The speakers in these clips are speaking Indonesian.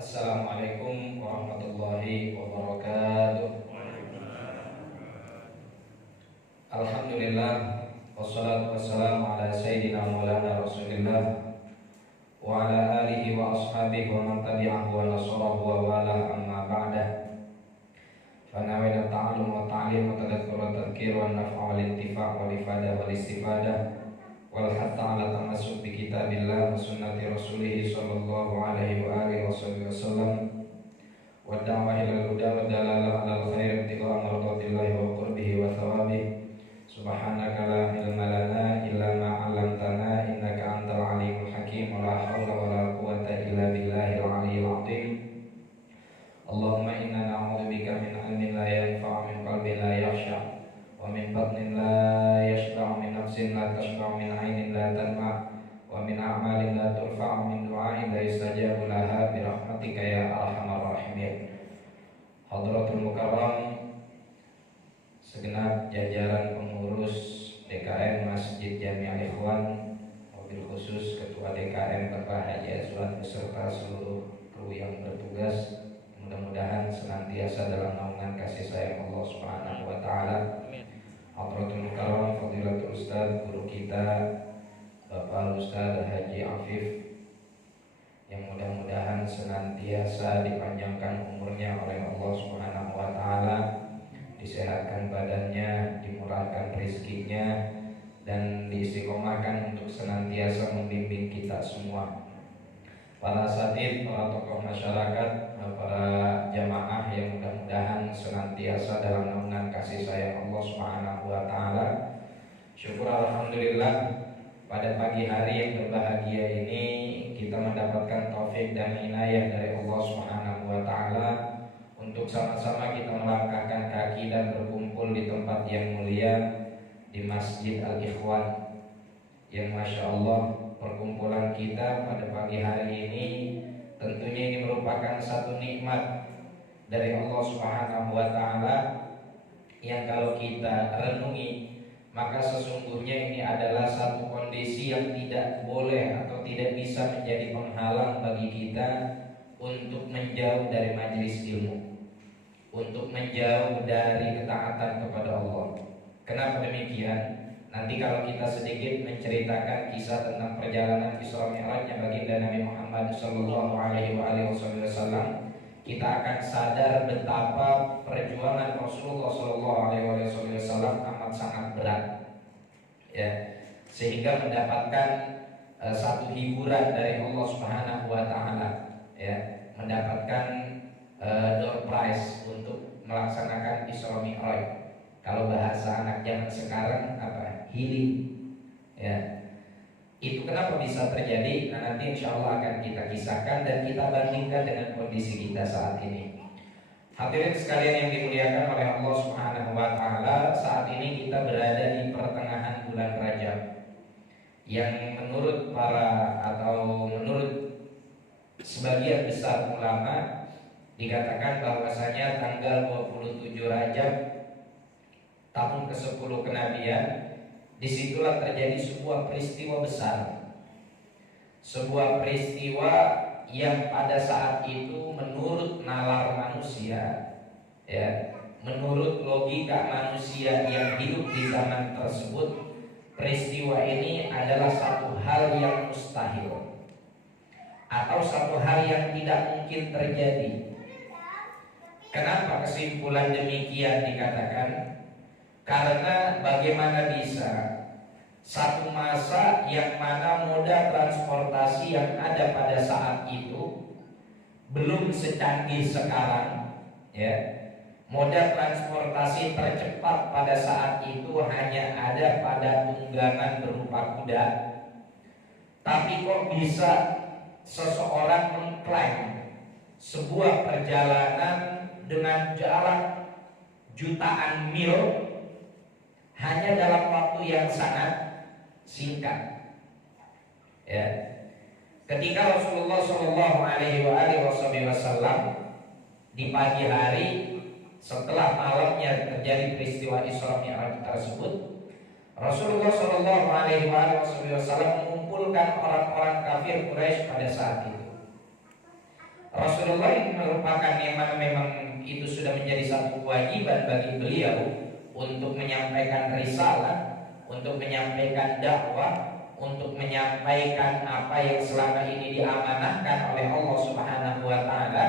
Assalamualaikum warahmatullahi wabarakatuh. Alhamdulillah, wassalatu wassalamu ala sayyidina maulana Rasulillah wa ala alihi wa ashabihi wa man tabi'ahu wa nasarahu wa wala amma ba'dah. Fanawina ta'alum wa ta'lim wa tadakkur wa tadkir wa naf'a wal intifa' wal ifadah wal istifadah wal hatta ala tamassuk bi kitabillah wa sunnati rasulih sallallahu alaihi wa alihi wasallam wa da'wah ilal huda wa dalalah alal khair ibtigha mardatillahi wa qurbihi wa thawabih. Subhanaka la ilma lana illa ma 'allamtana innaka antal alimul hakim wa la haula wa la quwwata illa billahil aliyyil azim. Allahumma inna na'udzubika min ilmin la yanfa'u, min qalbin la yakhsha, wa min batnin la yashba'u, min nafsin la tashba'u, min 'ainin la tadma', wa min a'malin la turfa'u, min du'ain la yustajabu laha bi rahmatika ya arhamar rahimin. Hadratul mukarram, segenap jajaran pengurus DKM Masjid Jami'ah Ikhwan, mobil khusus Ketua DKM Bapak Haji Azwan beserta seluruh kru yang bertugas, mudah-mudahan senantiasa dalam naungan kasih sayang Allah Subhanahu wa taala. Hadratul mukarram Fadilatul Ustaz, guru kita Bapak Ustaz Haji Afif, yang mudah-mudahan senantiasa dipanjangkan umurnya oleh Allah Subhanahu wa taala, disehatkan badannya, dimurahkan rezekinya, dan diistiqomahkan untuk senantiasa membimbing kita semua. Para asatidz, para tokoh masyarakat, para jamaah yang mudah-mudahan senantiasa dalam naungan kasih sayang Allah Subhanahu wa taala. Syukur alhamdulillah, pada pagi hari yang berbahagia ini kita mendapatkan taufik dan inayah dari Allah Subhanahu wa taala untuk sama-sama kita melangkahkan kaki dan berkumpul di tempat yang mulia, di Masjid Al-Ikhwan, yang Masya Allah perkumpulan kita pada pagi hari ini tentunya ini merupakan satu nikmat dari Allah Subhanahu wa taala yang kalau kita renungi, maka sesungguhnya ini adalah satu kondisi yang tidak boleh atau tidak bisa menjadi penghalang bagi kita untuk menjauh dari majelis ilmu, untuk menjauh dari ketaatan kepada Allah. Kenapa demikian? Nanti kalau kita sedikit menceritakan kisah tentang perjalanan Isra Mi'rajnya baginda Nabi Muhammad sallallahu alaihi wasallam, kita akan sadar betapa perjuangan Rasulullah sallallahu alaihi wasallam amat sangat berat, ya, sehingga mendapatkan satu hiburan dari Allah Subhanahu wa taala, ya, mendapatkan door prize untuk melaksanakan Isra Mi'raj. Kalau bahasa anak zaman sekarang apa? Healing, ya. Itu kenapa bisa terjadi? Nah, nanti insya Allah akan kita kisahkan dan kita bandingkan dengan kondisi kita saat ini. Hadirin sekalian yang dimuliakan oleh Allah Subhanahu wa taala, saat ini kita berada di pertengahan bulan Rajab, yang menurut sebagian besar ulama dikatakan bahwasanya tanggal 27 Rajab tahun ke-10 kenabian, disitulah terjadi sebuah peristiwa besar, sebuah peristiwa yang pada saat itu menurut nalar manusia, ya, menurut logika manusia yang hidup di zaman tersebut, peristiwa ini adalah satu hal yang mustahil atau satu hal yang tidak mungkin terjadi. Kenapa kesimpulan demikian dikatakan? Karena bagaimana bisa satu masa yang mana moda transportasi yang ada pada saat itu belum secanggih sekarang, ya, moda transportasi tercepat pada saat itu hanya ada pada tunggangan berupa kuda, tapi kok bisa seseorang mengklaim sebuah perjalanan dengan jarak jutaan mil hanya dalam waktu yang sangat singkat, ya. Ketika Rasulullah Shallallahu Alaihi Wasallam di pagi hari setelah malamnya terjadi peristiwa Isra Mi'raj tersebut, Rasulullah Shallallahu Alaihi Wasallam mengumpulkan orang-orang kafir Quraisy pada saat itu. Rasulullah yang merupakan yang mana memang itu sudah menjadi satu kewajiban bagi beliau untuk menyampaikan risalah, untuk menyampaikan dakwah, untuk menyampaikan apa yang selama ini diamanahkan oleh Allah Subhanahu wa taala,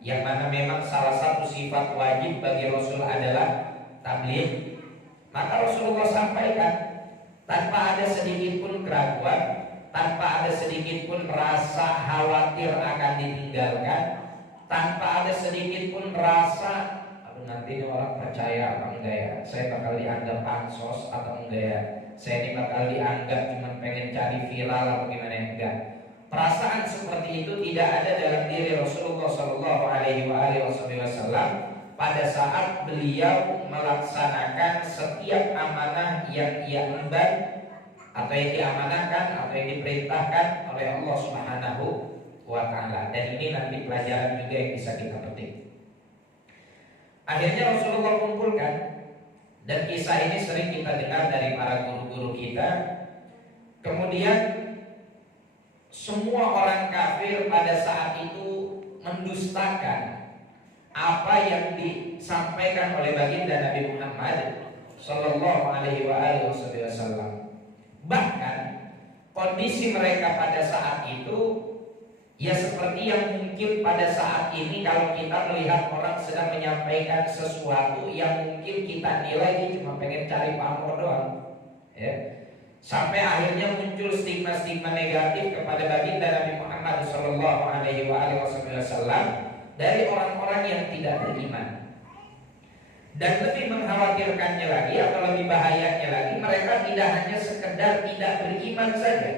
yang mana memang salah satu sifat wajib bagi Rasul adalah tabligh. Maka Rasulullah sampaikan tanpa ada sedikit pun keraguan, tanpa ada sedikit pun rasa khawatir akan ditinggalkan, tanpa ada sedikit pun rasa aduh nanti ini orang percaya apa enggak ya, saya bakal dianggap pansos atau enggak ya, saya ini bakal dianggap cuma pengen cari viral atau gimana ya, enggak. Perasaan seperti itu tidak ada dalam diri Rasulullah Shallallahu Alaihi Wasallam pada saat beliau melaksanakan setiap amanah yang ia emban atau yang diamanahkan atau yang diperintahkan oleh Allah Subhanahu wa taala. Dan ini nanti pelajaran juga yang bisa kita petik. Akhirnya Rasulullah kumpulkan, dan kisah ini sering kita dengar dari para guru-guru kita. Kemudian semua orang kafir pada saat itu mendustakan apa yang disampaikan oleh baginda Nabi Muhammad Sallallahu Alaihi Wasallam. Bahkan kondisi mereka pada saat itu ya seperti yang mungkin pada saat ini kalau kita melihat orang sedang menyampaikan sesuatu yang mungkin kita nilai ini cuma pengen cari pamor doang, ya. Sampai akhirnya muncul stigma-stigma negatif kepada baginda Nabi Muhammad Sallallahu Alaihi Wasallam dari orang-orang yang tidak beriman. Dan lebih mengkhawatirkannya lagi atau lebih bahayanya lagi, mereka tidak hanya sekedar tidak beriman saja,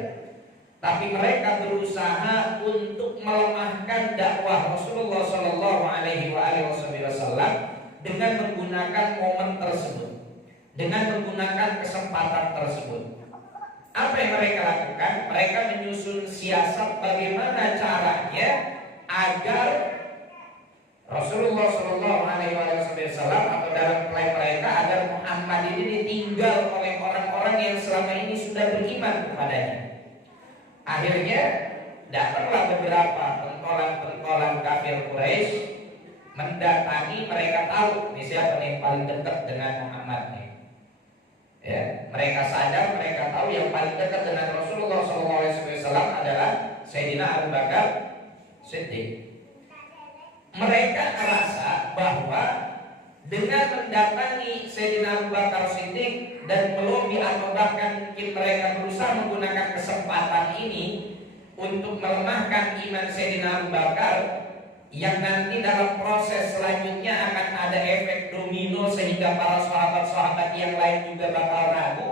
tapi mereka berusaha untuk melemahkan dakwah Rasulullah Shallallahu Alaihi Wasallam dengan menggunakan momen tersebut, dengan menggunakan kesempatan tersebut. Apa yang mereka lakukan? Mereka menyusun siasat bagaimana caranya agar Rasulullah Shallallahu Alaihi Wasallam atau dalam klaim mereka agar Muhammad ini ditinggal oleh orang-orang yang selama ini sudah beriman kepadanya. Akhirnya datanglah beberapa pentolan-pentolan kafir Quraisy mendatangi. Mereka tahu ini siapa yang paling dekat dengan Muhammad nih. Ya, mereka sadar, mereka tahu yang paling dekat dengan Rasulullah SAW adalah Sayyidina Abu Bakar Siddiq. Mereka merasa bahwa dengan mendatangi Sayyidina Abu Bakar Siddiq dan melobi atau bahkan mungkin mereka berusaha menggunakan kesempatan ini untuk melemahkan iman Sayyidina Abu Bakar, yang nanti dalam proses selanjutnya akan ada efek domino sehingga para sahabat-sahabat yang lain juga bakal ragu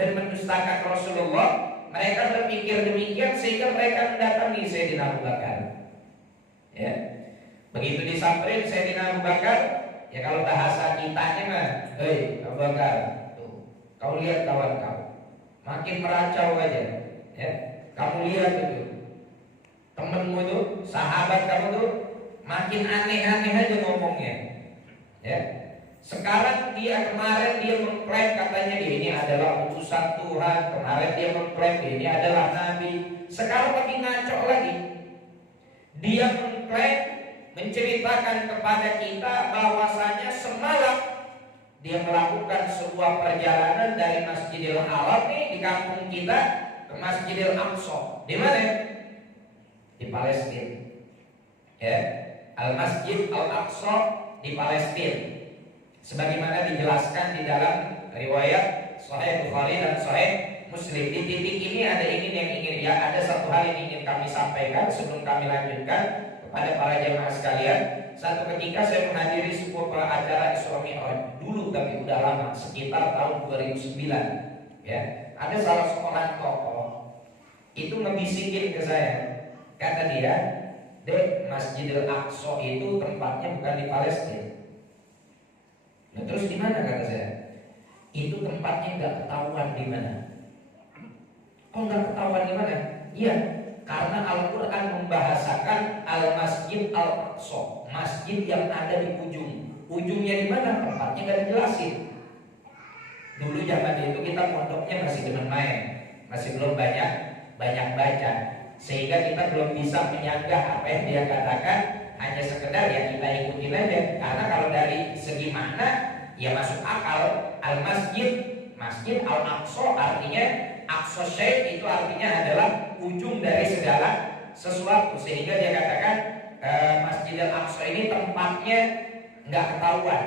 dan mendustakan Rasulullah. Mereka berpikir demikian sehingga mereka mendatangi Sayyidina Abu Bakar. Ya. Begitu disamperin Sayyidina Abu Bakar, ya kalau bahasa kitanya mah, hei Abu Bakar, tuh, kau lihat kawan kau, makin meracau aja, ya. Kamu lihat itu, temenmu itu, sahabat kamu tuh, makin aneh-aneh aja ngomongnya, ya. Sekarang kemarin dia mengklaim katanya dia ini adalah utusan Tuhan, kemarin dia mengklaim dia ini adalah Nabi, sekarang lagi ngaco lagi. Dia mengklaim, menceritakan kepada kita bahwasanya semalam dia melakukan sebuah perjalanan dari Masjidil Haram nih di kampung kita ke Masjidil Aqsa. Di mana? Di Palestina. Ya, Al-Masjid Al-Aqsa di Palestina. Sebagaimana dijelaskan di dalam riwayat Sahih Bukhari dan Sahih Muslim. Di titik ini ada ada satu hal yang ingin kami sampaikan sebelum kami lanjutkan kepada para jemaah sekalian. Satu ketika saya menghadiri sebuah acara Isra Mi'raj dulu, tapi udah lama, sekitar tahun 2009. Ya, ada salah seorang tokoh itu ngebisikin ke saya, kata dia, "Dek, Masjidil Aqsa itu tempatnya bukan di Palestina." Nah, terus di mana, kata saya? Itu tempatnya nggak ketahuan di mana. Kok nggak ketahuan di mana? Iya, karena Al-Quran membahasakan Al-Masjid Al-Aqsa, masjid yang ada di ujung. Ujungnya di mana? Tempatnya nggak dijelasin. Dulu zaman itu kita pondoknya masih demen main, masih belum banyak baca. sehingga kita belum bisa menyanggah apa yang dia katakan, hanya sekedar ya kita ikutin aja. Karena kalau dari segi makna ya masuk akal. Masjid Al-Aqsa artinya Aqsa Syai' itu artinya adalah ujung dari segala sesuatu, sehingga dia katakan Masjid Al-Aqsa ini tempatnya nggak ketahuan,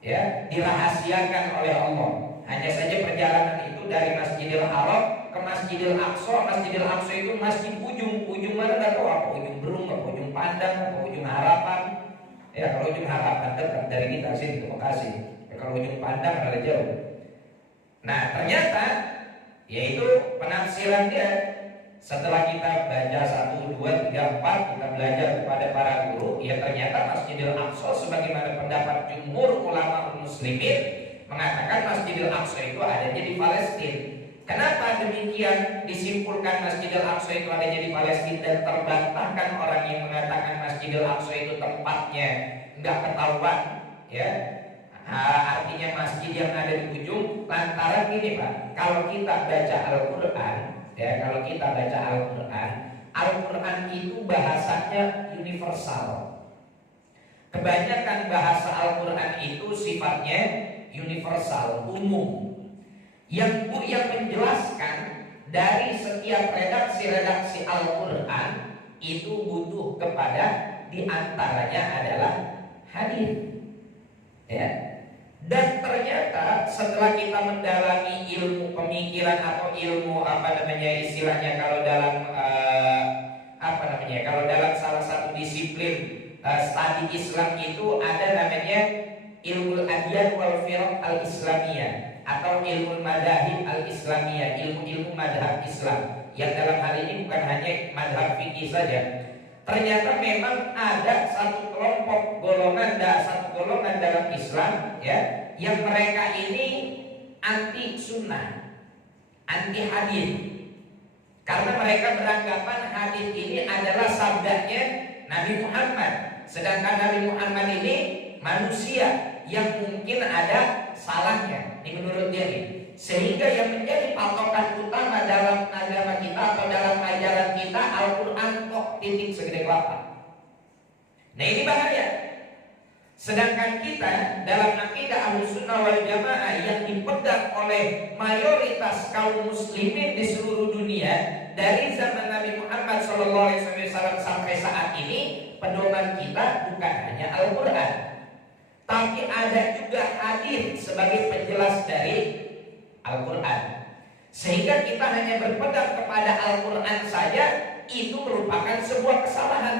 ya, dirahasiakan oleh Allah. Hanya saja perjalanan itu dari Masjidil Haram ke Masjidil Aqsa. Masjidil Aqsa itu masjid ujung mana nggak tahu, apa ujung Berung, apa ujung Pandang, apa ujung Harapan. Ya, kalau ujung Harapan dekat dari kita sini ke Bekasi. Ya, kalau ujung Pandang ada jauh. Nah, ternyata yaitu penafsiran dia. Setelah kita baca 1, 2, 3, 4, kita belajar kepada para guru, ya ternyata Masjidil Aqsa sebagaimana pendapat jumhur ulama muslimin mengatakan Masjidil Aqsa itu adanya di Palestina. Kenapa demikian disimpulkan Masjidil Aqsa itu adanya di Palestina dan terbantahkan orang yang mengatakan Masjidil Aqsa itu tempatnya nggak ketahuan, ya? Artinya masjid yang ada di ujung. Lantaran gini Pak, kalau kita baca Al-Quran, ya, kalau kita baca Al-Quran, Al-Quran itu bahasanya universal. Kebanyakan bahasa Al-Quran itu sifatnya universal, umum. Yang menjelaskan dari setiap redaksi Al-Quran itu butuh kepada diantaranya adalah hadis, ya. Dan ternyata setelah kita mendalami ilmu pemikiran atau ilmu istilahnya kalau dalam kalau dalam salah satu disiplin studi Islam itu ada namanya ilmu adyan wal firaq al islamiyah atau ilmu madahib al islamiyah, ilmu madhab Islam, yang dalam hal ini bukan hanya madhab fikih saja. Ternyata memang ada satu golongan dalam Islam, ya, yang mereka ini anti sunnah, anti hadis, karena mereka beranggapan hadis ini adalah sabdanya Nabi Muhammad, sedangkan Nabi Muhammad ini manusia yang mungkin ada salahnya, ini menurut dia nih. Sehingga yang menjadi patokan utama dalam agama kita atau dalam ajaran kita Al-Quran kok titik segede kelapa. Nah, ini bahaya. Sedangkan kita dalam akidah Ahlussunnah wal Jamaah yang dipegang oleh mayoritas kaum muslimin di seluruh dunia dari zaman Nabi Muhammad SAW sampai saat ini, pedoman kita bukan hanya Al-Quran, tapi ada juga hadis sebagai penjelas dari Al-Quran. Sehingga kita hanya berpegang kepada Al-Quran saja itu merupakan sebuah kesalahan.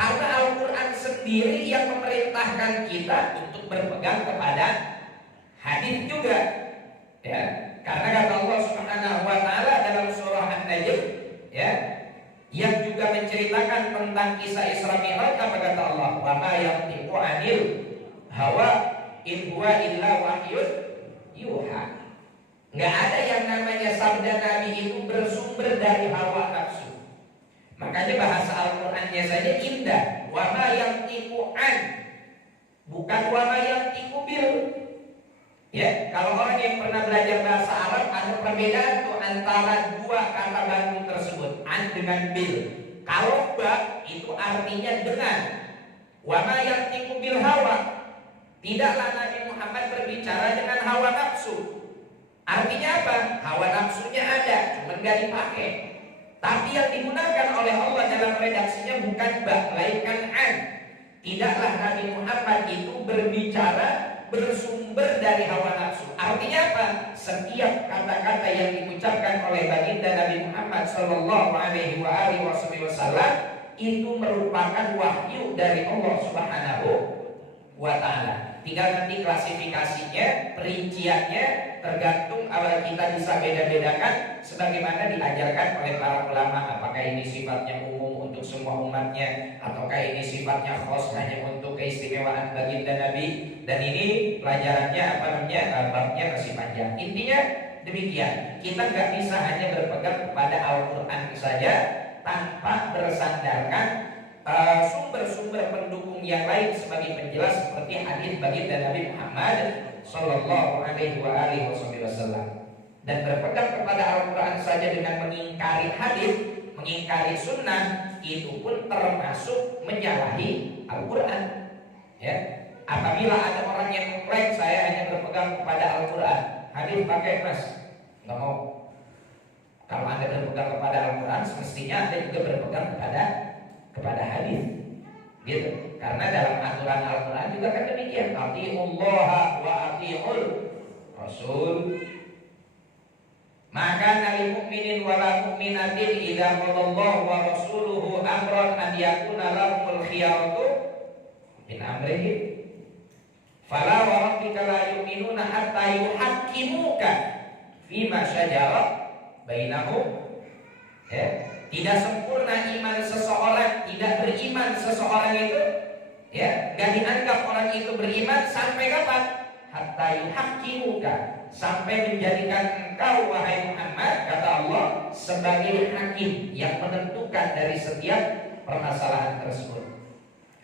Karena Al-Quran sendiri yang memerintahkan kita untuk berpegang kepada hadis juga, ya. Karena kata Allah Subhanahu wa taala dalam surah An-Najm, ya, yang juga menceritakan tentang kisah Isra Mi'raj, apa kata Allah? Wa ma yantiqu 'anil hawa in huwa illa wahyun yuha. Nggak ada yang namanya sabda Nabi itu bersumber dari hawa nafsu. Makanya bahasa Al-Qur'annya saja indah. Wa ma yantiqu an, bukan wa ma yantiqu bil. Ya, kalau orang yang pernah belajar bahasa Arab, ada perbedaan tuh antara dua kata baku tersebut, an dengan bil. Kalau ba itu artinya dengan. Wa ma yantiqu bil hawa, tidaklah Nabi Muhammad berbicara dengan hawa nafsu. Artinya apa? Hawa nafsunya ada, cuma nggak dipakai. Tapi yang digunakan oleh Allah dalam redaksinya bukan ba, melainkan an. Tidaklah Nabi Muhammad itu berbicara bersumber dari hawa nafsu. Artinya apa? Setiap kata-kata yang diucapkan oleh baginda Nabi Muhammad Sallallahu Alaihi Wasallam itu merupakan wahyu dari Allah Subhanahu wa Ta'ala. Tinggal nanti klasifikasinya, perinciannya tergantung awal kita bisa beda-bedakan sebagaimana diajarkan oleh para ulama. Apakah ini sifatnya umum untuk semua umatnya, ataukah ini sifatnya khas hanya untuk keistimewaan baginda Nabi. Dan ini pelajarannya babnya masih panjang. Intinya demikian, kita nggak bisa hanya berpegang kepada Al-Quran saja tanpa bersandarkan sumber-sumber pendukung yang lain sebagai penjelas seperti hadis baginda Nabi Muhammad Sallallahu Alaihi Wasallam. Dan berpegang kepada Al-Quran saja dengan mengingkari hadis mengingkari sunnah itu pun termasuk menyalahi Al-Quran. Ya, apabila ada orang yang mengklaim saya hanya berpegang kepada Al-Quran, hadis pakai mas, nggak mau. Kalau Anda berpegang kepada Al-Quran, semestinya Anda juga berpegang kepada hadis, gitu. Karena dalam aturan Al-Quran juga kan demikian. Atiullaha wa atiul Rasul. Maka nali mukminin wala mukminatin idza qadallahu wa rasuluhu amran an yakuna lahumul khiyaratu min amrihim. Fala wa rabbika la yu'minuna hatta yuhaqqimuka fima syajara bainahum. Ya, tidak sempurna iman seseorang, tidak beriman seseorang itu, ya, enggak dianggap orang itu beriman sampai kapan? Hatta yuhaqqimuka, sampai menjadikan engkau wahai Muhammad, kata Allah, sebagai hakim yang menentukan dari setiap permasalahan tersebut.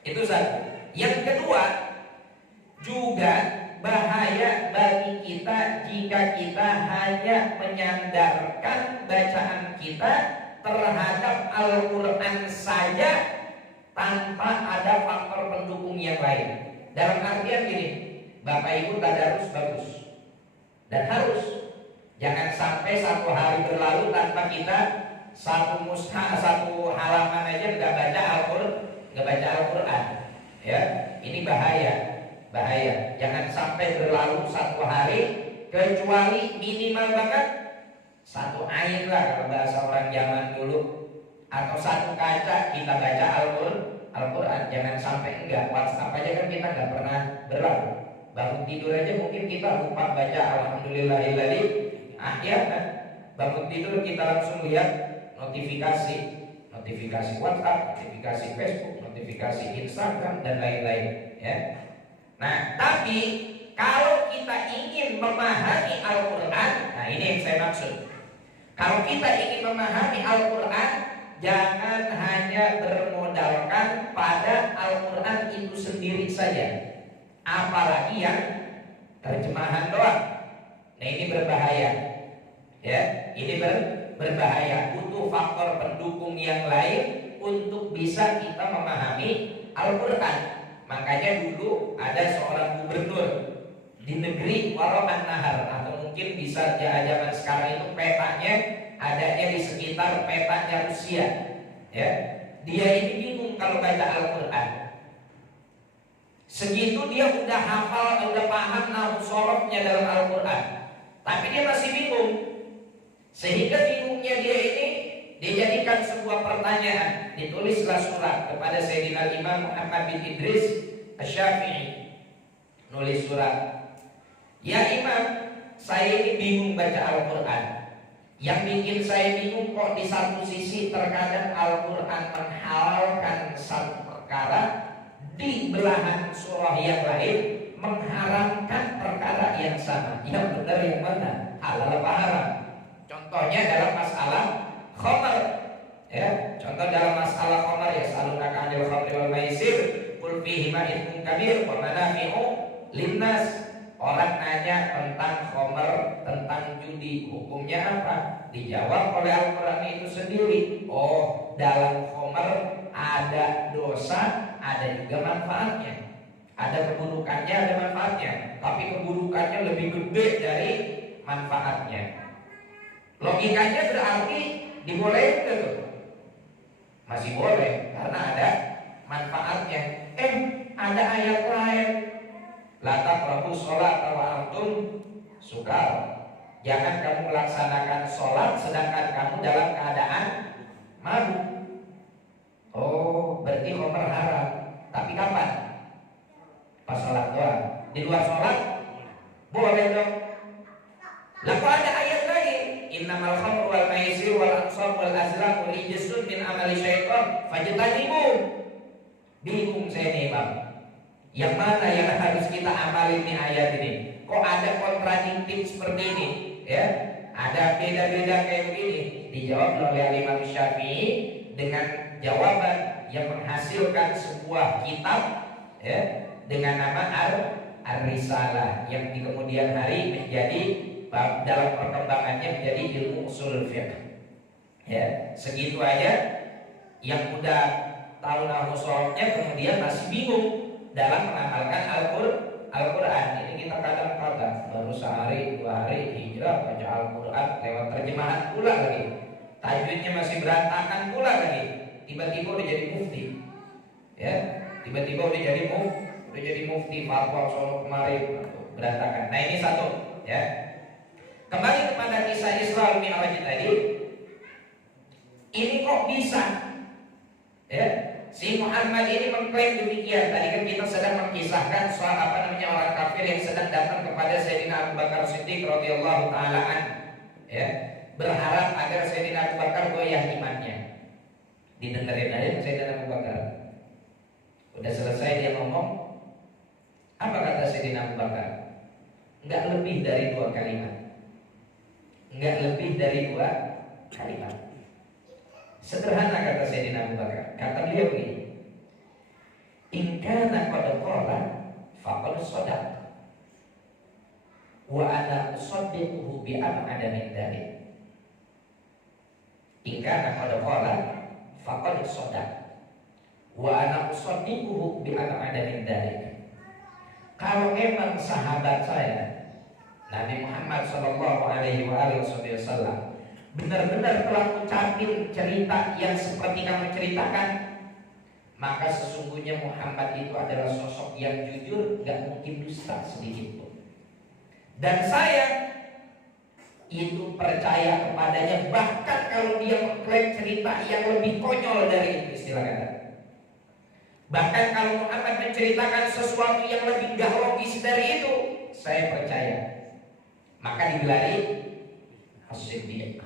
Itu satu. Yang kedua, juga bahaya bagi kita jika kita hanya menyandarkan bacaan kita terhadap Al-Quran saja tanpa ada faktor pendukung yang lain. Dalam artian gini, Bapak Ibu tadarus bagus dan harus. Jangan sampai satu hari berlalu tanpa kita satu mushaf, satu halaman aja nggak baca Al-Quran. Ya, ini bahaya. Jangan sampai berlalu satu hari kecuali minimal banget satu ayat lah kalau bahasa orang zaman dulu, atau satu kaca kita baca Al-Quran. Jangan sampai enggak. WhatsApp aja kan kita nggak pernah berlalu. Bangun tidur aja mungkin kita lupa baca alhamdulillahilladzi ahyana. Bangun tidur kita langsung lihat notifikasi WhatsApp, notifikasi Facebook, notifikasi Instagram dan lain-lain, ya. Nah, tapi kalau kita ingin memahami Al-Quran, nah ini yang saya maksud. Kalau kita ingin memahami Al-Quran, jangan hanya bermodalkan pada Al-Quran itu sendiri saja, apalagi yang terjemahan doang. Nah, ini berbahaya. Ya, ini berbahaya. Butuh faktor pendukung yang lain untuk bisa kita memahami Al-Quran. Makanya dulu ada seorang gubernur di negeri Waro'an Nahar, atau mungkin bisa zaman sekarang itu petanya adanya di sekitar petanya Rusia. Ya, dia ini bingung kalau baca Al-Quran. Segitu dia udah hafal, udah paham nahwu sorofnya dalam Al-Quran, tapi dia masih bingung. Sehingga bingungnya dia ini dijadikan sebuah pertanyaan. Ditulislah surat kepada Sayyidina Imam Muhammad bin Idris Asy-Syafi'i. Nulis surat, ya Imam, saya ini bingung baca Al-Quran. Yang bikin saya bingung kok di satu sisi terkadang Al-Quran menghalalkan satu perkara, di belahan surah yang lain mengharamkan perkara yang sama. Yang benar yang mana? Halal apa haram? Contohnya dalam masalah khamar, ya. Contoh dalam masalah khamar, ya salunaka 'anil khamri wal maisir qul fihima itsmun kabir wa manafi'u linnas. Orang nanya tentang khamar, tentang judi, hukumnya apa? Dijawab oleh Al-Quran itu sendiri. Oh, dalam khamar ada dosa, ada juga manfaatnya. Ada keburukannya, ada manfaatnya. Tapi keburukannya lebih gede dari manfaatnya. Logikanya berarti dibolehkan tuh. Masih boleh karena ada manfaatnya. Ada ayat lain, la taqrabu sholata wa antum sukar. Jangan kamu melaksanakan sholat sedangkan kamu dalam keadaan mabuk. Oh, berarti khamar haram. Tapi kapan? Pas sholat doang. Di luar sholat boleh dong. Lalu ada ayat lain, innamal khamru wal maisir wal ansab wal azlam rijsun min amali syaitan fajtanibu. Bingung saya nih Bang, yang mana yang harus kita amalin nih ayat ini? Kok ada kontradiktif seperti ini? Ya, ada beda-beda kayak begini. Dijawab oleh Imam Syafi'i dengan jawaban yang menghasilkan sebuah kitab, ya, dengan nama Ar-Risalah, yang di kemudian hari menjadi dalam perkembangannya menjadi ilmu usul fiqh. Ya, segitu aja yang udah tahu nahu sholatnya kemudian masih bingung dalam mengamalkan Al-Quran. Ini kita kadang-kadang baru sehari 2 hari hijrah baca Al-Quran lewat terjemahan pula lagi, tajwidnya masih berantakan pula lagi, tiba-tiba udah jadi mufti. Ya, tiba-tiba udah jadi mufti fatwa Solo kemarin berantakan. Nah ini satu ya. Kembali kepada kisah Isra Mi'raj tadi, ini kok bisa ya si Muhammad ini mengklaim demikian. Tadi kan kita sedang mengisahkan soal orang kafir yang sedang datang kepada Sayyidina Abu Bakar Siddiq radhiyallahu taala an, ya, berharap agar Sayyidina Abu Bakar goyah imannya. Didengerin aja Sayyidina Abu Bakar. Udah selesai dia ngomong, apa kata Sayyidina Abu Bakar? Enggak lebih dari 2 kalimat. Enggak lebih dari 2 kalimat. Sederhana kata Sayyidina Abu Bakar. Kata beliau begini, in kana qad qala faqad shadaq wa ana usaddiquhu bi ab'ada min dzalik. In kana qad qala faqad shadaq wa ana usaddiquhu bi ab'ada min dzalik. Kalau memang sahabat saya Nabi Muhammad sallallahu alaihi wasallam benar-benar telah ucapin cerita yang seperti kamu ceritakan, maka sesungguhnya Muhammad itu adalah sosok yang jujur, gak mungkin dusta sedikit pun. Dan saya itu percaya kepadanya, bahkan kalau dia mengklaim cerita yang lebih konyol dari itu, istilah kata. Bahkan kalau Muhammad menceritakan sesuatu yang lebih gak logis dari itu, saya percaya. Maka digelari As-Siddiq.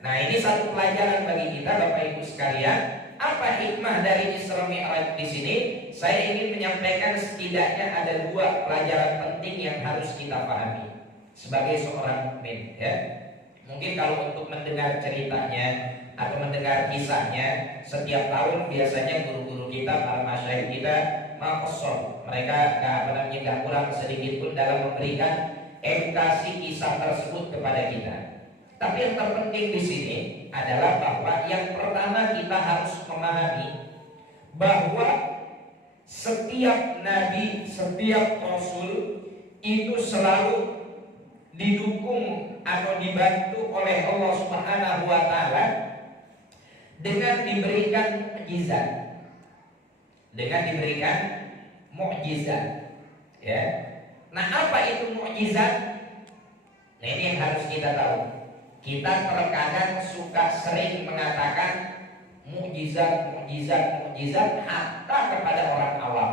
Nah ini satu pelajaran bagi kita Bapak Ibu sekalian. Apa hikmah dari Isra Mi'raj di sini? Saya ingin menyampaikan setidaknya ada 2 pelajaran penting yang harus kita pahami sebagai seorang mukmin. Ya, mungkin kalau untuk mendengar ceritanya atau mendengar kisahnya, setiap tahun biasanya guru-guru kita, para masyayikh kita maqsor, mereka nggak kurang sedikit pun dalam memberikan edukasi kisah tersebut kepada kita. Tapi yang terpenting di sini adalah bahwa yang pertama kita harus memahami bahwa setiap nabi, setiap rasul itu selalu didukung atau dibantu oleh Allah Subhanahu wa taala dengan diberikan mukjizat. Dengan diberikan mukjizat. Ya. Nah, apa itu mukjizat? Nah, ini yang harus kita tahu. Kita terkadang suka sering mengatakan mukjizat hatta kepada orang awam.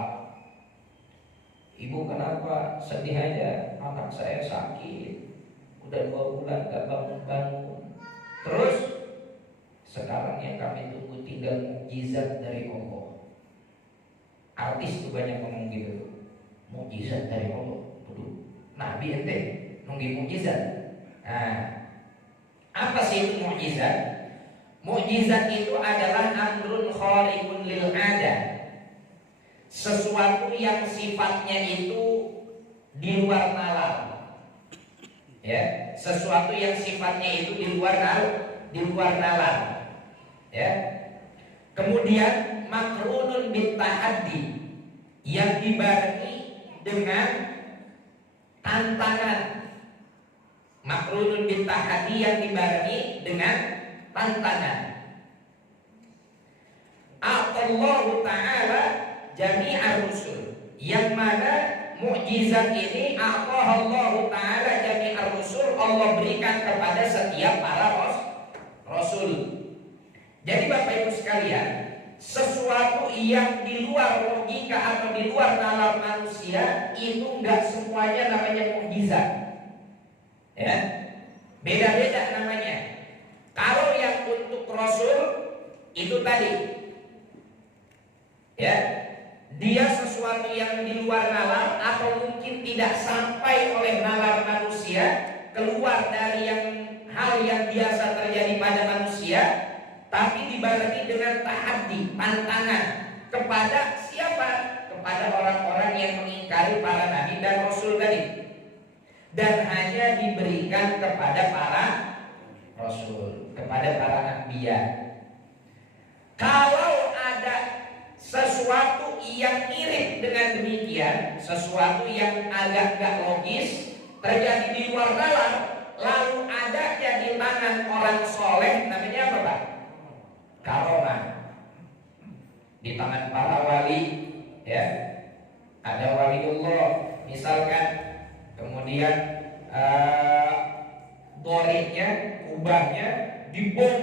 Ibu kenapa sedih aja? Anak saya sakit, udah 2 bulan gak bangun-bangun. Terus sekarang yang kami tunggu tinggal mukjizat dari Allah. Artis tuh banyak ngomong gitu. Mukjizat dari Allah. Nabi ente nunggu mukjizat. Nah, apa sih itu mukjizat? Mukjizat itu adalah amrun khariqun lil 'adah. Sesuatu yang sifatnya itu di luar nalar. Ya, sesuatu yang sifatnya itu di luar nalar. Ya. Kemudian makrunun bitahaddi, yang dibarengi dengan tantangan. Makrunun bitahaddi yang dibarengi dengan tantangan. Allahu ta'ala jami'ar rusul, yang mana mukjizat ini Allahu ta'ala jami'ar rusul, Allah berikan kepada setiap para rasul. Jadi Bapak Ibu sekalian, sesuatu yang di luar logika atau di luar nalar manusia itu enggak semuanya namanya mukjizat. Ya, beda-beda namanya. Kalau yang untuk rasul itu tadi, ya, dia sesuatu yang di luar nalar atau mungkin tidak sampai oleh nalar manusia, keluar dari hal yang biasa terjadi pada manusia, tapi dibarengi dengan tahaddi, tantangan kepada siapa? Kepada orang-orang yang mengingkari para nabi dan rasul tadi. Dan hanya diberikan kepada para rasul, kepada para anbiya. Kalau ada sesuatu yang mirip dengan demikian, sesuatu yang agak gak logis terjadi di luar nalar, lalu ada yang di tangan orang soleh, namanya apa Pak? Karomah. Di tangan para wali, ya, ada waliullah misalkan, kemudian doriknya, kubahnya dibom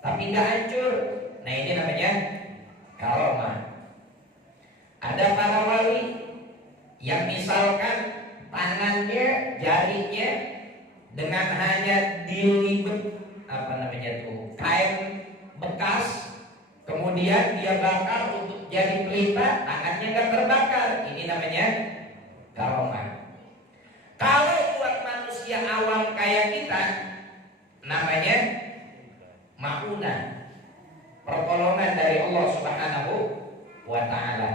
tapi nggak hancur. Nah ini namanya karomah. Ada para wali yang misalkan tangannya, jarinya dengan hanya dilibet kain bekas, kemudian dia bakar untuk jadi pelita, tangannya nggak terbakar. Ini namanya karomah. Kalau buat manusia awam kayak kita, namanya ma'unah, pertolongan dari Allah Subhanahu wa Ta'ala.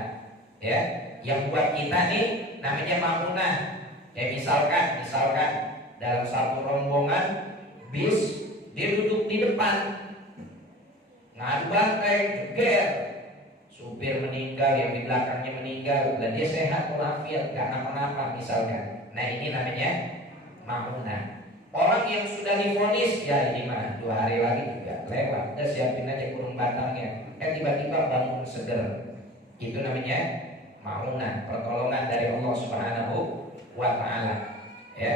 Ya, yang buat kita nih namanya ma'unah. Ya misalkan dalam satu rombongan bis, dia duduk di depan, ngadu banteng, jeger, supir meninggal, yang di belakangnya meninggal, dan dia sehat walafiat, gak apa-apa misalkan. Nah ini namanya ma'unah. Orang yang sudah divonis, ya ini mah 2 hari lagi juga lewat, udah siapin aja kurung batangnya, tiba-tiba bangun seger. Itu namanya ma'unah, pertolongan dari Allah Subhanahu wa Ta'ala. Ya.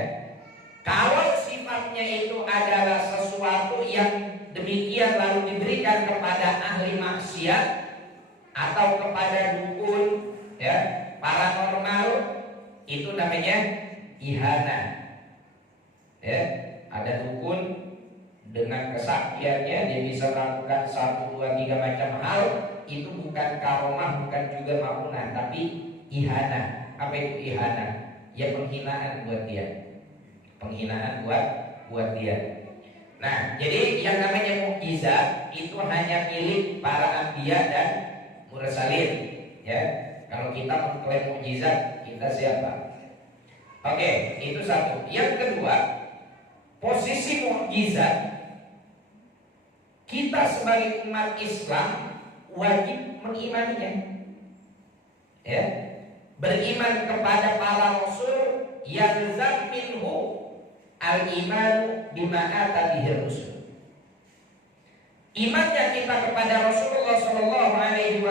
Kalau sifatnya itu adalah sesuatu yang demikian lalu diberikan kepada ahli maksiat atau kepada dukun, ya, paranormal, itu namanya ihana. Ya, ada dukun dengan kesaktiannya dia bisa melakukan 1, 2, 3 macam hal. Itu bukan karomah, bukan juga ma'unah, tapi ihana. Apa itu ihana? Ya penghinaan buat dia. Penghinaan buat dia. Nah, jadi yang namanya mukjizat itu hanya milik para anbiya dan mursalin. Ya, kalau kita mengklaim mukjizat, kita siapa? Oke, itu satu. Yang kedua, posisi mukjizat, kita sebagai umat Islam wajib mengimaninya. Ya, beriman kepada para rasul, yalzam minhu al-iman bima ata bihi rasul. Imannya kita kepada Rasulullah sallallahu alaihi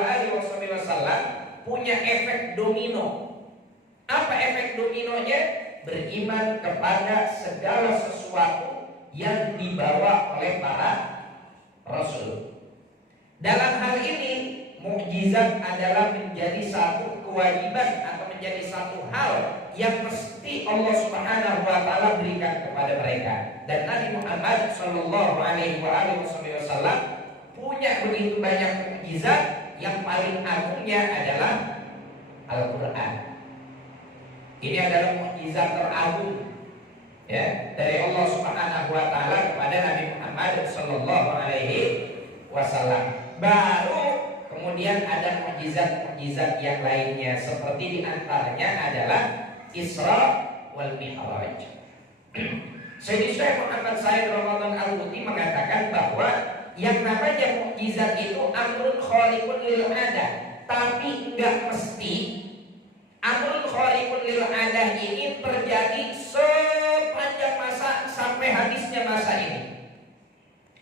wasallam punya efek domino. Apa efek dominonya? Beriman kepada segala sesuatu yang dibawa oleh para rasul. Dalam hal ini, mukjizat adalah menjadi satu kewajiban atau menjadi satu hal yang mesti Allah Subhanahu wa Ta'ala berikan kepada mereka. Dan Nabi Muhammad sallallahu alaihi wasallam punya begitu banyak mukjizat, yang paling agungnya adalah Al-Qur'an. Ini adalah mukjizat teragung, ya, dari Allah Subhanahu wa Ta'ala kepada Nabi Muhammad sallallahu alaihi wasallam. Baru kemudian ada mukjizat-mukjizat yang lainnya, seperti diantaranya adalah Isra wal Mi'raj. Sayyidi Syekh Muhammad Said Ramadan Al-Buti mengatakan bahwa yang namanya mukjizat itu amrun khariqun lil adah, tapi enggak mesti amrun khariqun lil adah ini terjadi sepanjang masa sampai habisnya masa ini.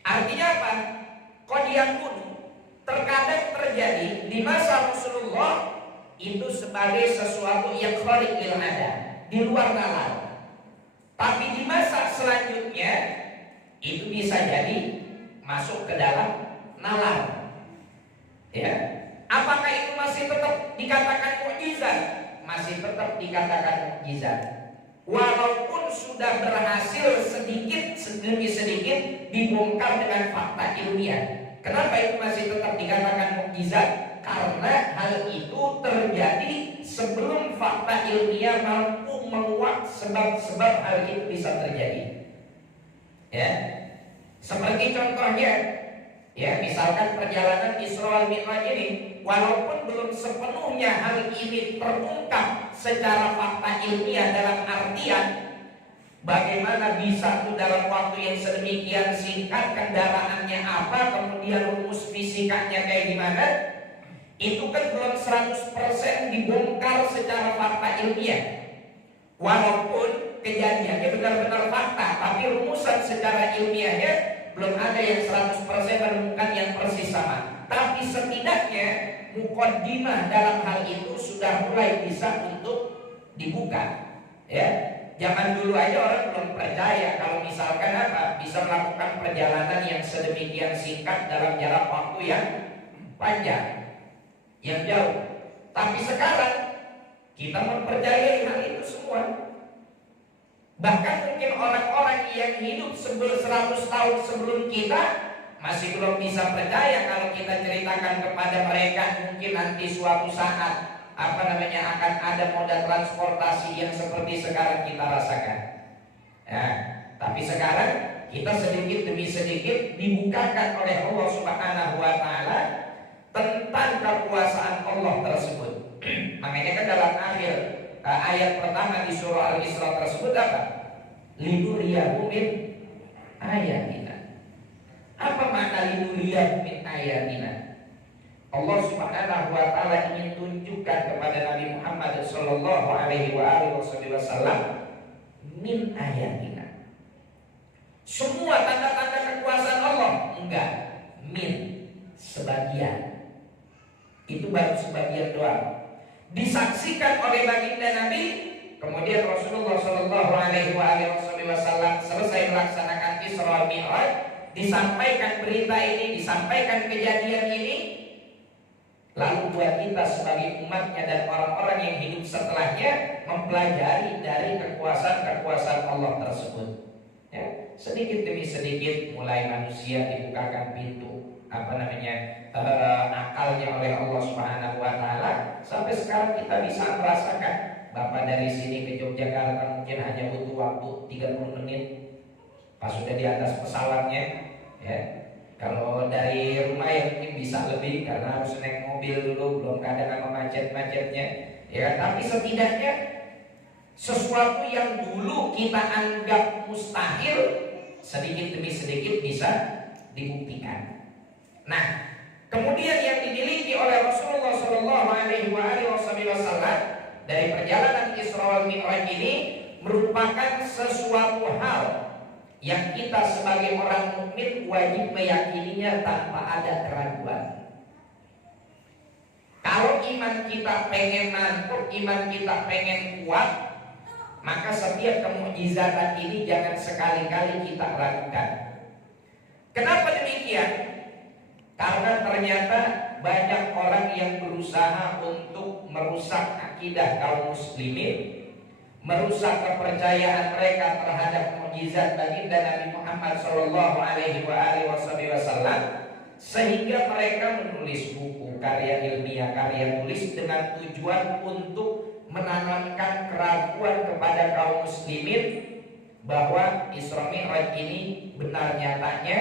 Artinya apa? Qadiyakun, terkadang terjadi di masa Rasulullah itu sebagai sesuatu yang khariq lil adah, di luar nalar. Tapi di masa selanjutnya itu bisa jadi masuk ke dalam nalar. Ya, apakah itu masih tetap dikatakan mukjizat? Masih tetap dikatakan mukjizat. Walaupun sudah berhasil sedikit demi sedikit dibongkar dengan fakta ilmiah. Kenapa itu masih tetap dikatakan mukjizat? Karena hal itu terjadi sebelum fakta ilmiah mampu menguak sebab-sebab hal itu bisa terjadi. Ya, seperti contohnya, ya, misalkan perjalanan Isra wal Mi'raj ini, walaupun belum sepenuhnya hal ini terungkap secara fakta ilmiah dalam artian Bagaimana bisa tuh dalam waktu yang sedemikian singkat, kendaraannya apa, kemudian rumus fisikanya kayak gimana? Itu kan belum 100% dibongkar secara fakta ilmiah. Walaupun kejadiannya benar-benar fakta, tapi rumusan secara ilmiahnya belum ada yang 100% menemukan yang persis sama. Tapi setidaknya mukaddimah dalam hal itu sudah mulai bisa untuk dibuka. Ya, zaman dulu aja orang belum percaya kalau misalkan apa bisa melakukan perjalanan yang sedemikian singkat dalam jarak waktu yang panjang, yang jauh. Tapi sekarang kita mempercayai hal itu semua. Bahkan mungkin orang-orang yang hidup 100 tahun sebelum kita masih belum bisa percaya kalau kita ceritakan kepada mereka mungkin nanti suatu saat akan ada moda transportasi yang seperti sekarang kita rasakan. Ya, tapi sekarang kita sedikit demi sedikit dibukakan oleh Allah Subhanahu wa taala tentang kekuasaan Allah tersebut. Makanya kan dalam akhir ayat pertama di surah Al-Isra tersebut apa? Linuriyahu min ayatina. Apa makna linuriyahu min ayatina? Allah Subhanahu wa taala ingin tunjukkan kepada Nabi Muhammad sallallahu alaihi wasallam min ayatina. Semua tanda-tanda kekuasaan Allah enggak, min sebagian. Itu baru sebagian doang. Disaksikan oleh baginda Nabi, kemudian Rasulullah sallallahu alaihi wasallam selesai melaksanakan Isra Mi'raj, disampaikan berita ini, disampaikan kejadian ini. Lalu buat kita sebagai umatnya dan orang-orang yang hidup setelahnya mempelajari dari kekuasaan-kekuasaan Allah tersebut. Ya, sedikit demi sedikit mulai manusia dibukakan pintu akalnya oleh Allah Subhanahu wa taala sampai sekarang kita bisa merasakan. Bapak dari sini ke Yogyakarta mungkin hanya butuh waktu 30 menit pas sudah di atas pesawatnya, ya. Kalau dari rumah ya mungkin bisa lebih karena harus naik mobil dulu, belum kadang sama macet-macetnya, ya. Tapi setidaknya sesuatu yang dulu kita anggap mustahil sedikit demi sedikit bisa dibuktikan. Nah, kemudian yang dimiliki oleh Rasulullah Shallallahu Alaihi Wasallam dari perjalanan Isra wal Mi'raj ini merupakan sesuatu hal yang kita sebagai orang mukmin wajib meyakininya tanpa ada keraguan. Kalau iman kita pengen mantap, iman kita pengen kuat, maka setiap kemukjizatan ini jangan sekali-kali kita ragukan. Kenapa demikian? Karena ternyata banyak orang yang berusaha untuk merusak akidah kaum muslimin, merusak kepercayaan mereka terhadap mukjizat baginda Nabi Muhammad sallallahu alaihi wasallam, sehingga mereka menulis buku karya ilmiah, karya tulis dengan tujuan untuk menanamkan keraguan kepada kaum muslimin bahwa Isra Mi'raj ini benar nyatanya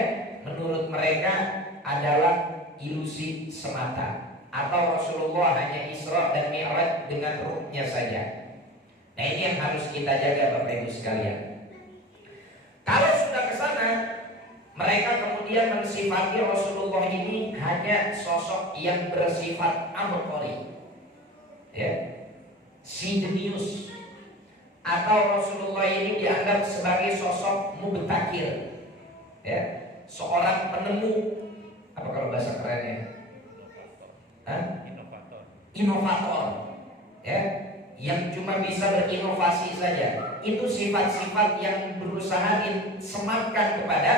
menurut mereka adalah ilusi semata, atau Rasulullah hanya Isra dan Mi'raj dengan ruhnya saja. Nah, ini yang harus kita jaga Bapak Ibu sekalian. Kalau sudah ke sana, mereka kemudian mensifati Rasulullah ini hanya sosok yang bersifat amokori, ya, si jenius, atau Rasulullah ini dianggap sebagai sosok mubtakir, ya, seorang penemu. Apa kalau bahasa kerennya? Inovator, ya, yang cuma bisa berinovasi saja. Itu sifat-sifat yang berusaha disematkan kepada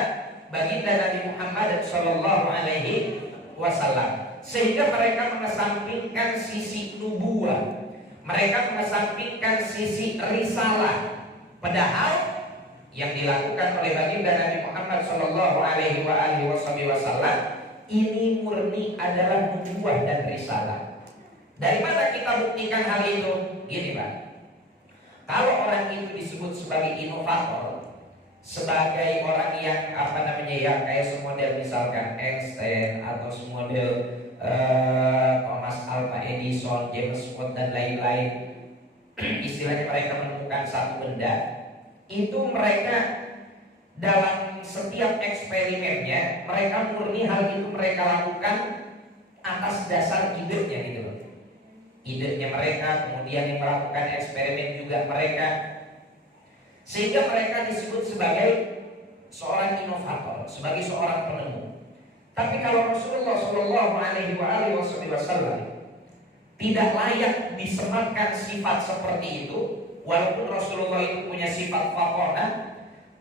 baginda Nabi Muhammad sallallahu alaihi wasallam, sehingga mereka mengesampingkan sisi nubuwah, mereka mengesampingkan sisi risalah. Padahal yang dilakukan oleh baginda Nabi Muhammad sallallahu alaihi wasallam ini murni adalah nubuwah dan risalah. Dari mana kita buktikan hal itu? Gini Pak, kalau orang itu disebut sebagai inovator, sebagai orang yang ya kayak semodel misalkan Einstein atau semodel Thomas Alva Edison, James Watt dan lain-lain, istilahnya mereka menemukan satu benda, itu mereka dalam setiap eksperimennya mereka murni hal itu mereka lakukan atas dasar idenya gitu loh. Idenya mereka, kemudian yang melakukan eksperimen juga mereka, sehingga mereka disebut sebagai seorang inovator, sebagai seorang penemu. Tapi kalau Rasulullah Shallallahu Alaihi Wasallam tidak layak disematkan sifat seperti itu, walaupun Rasulullah itu punya sifat fatonah,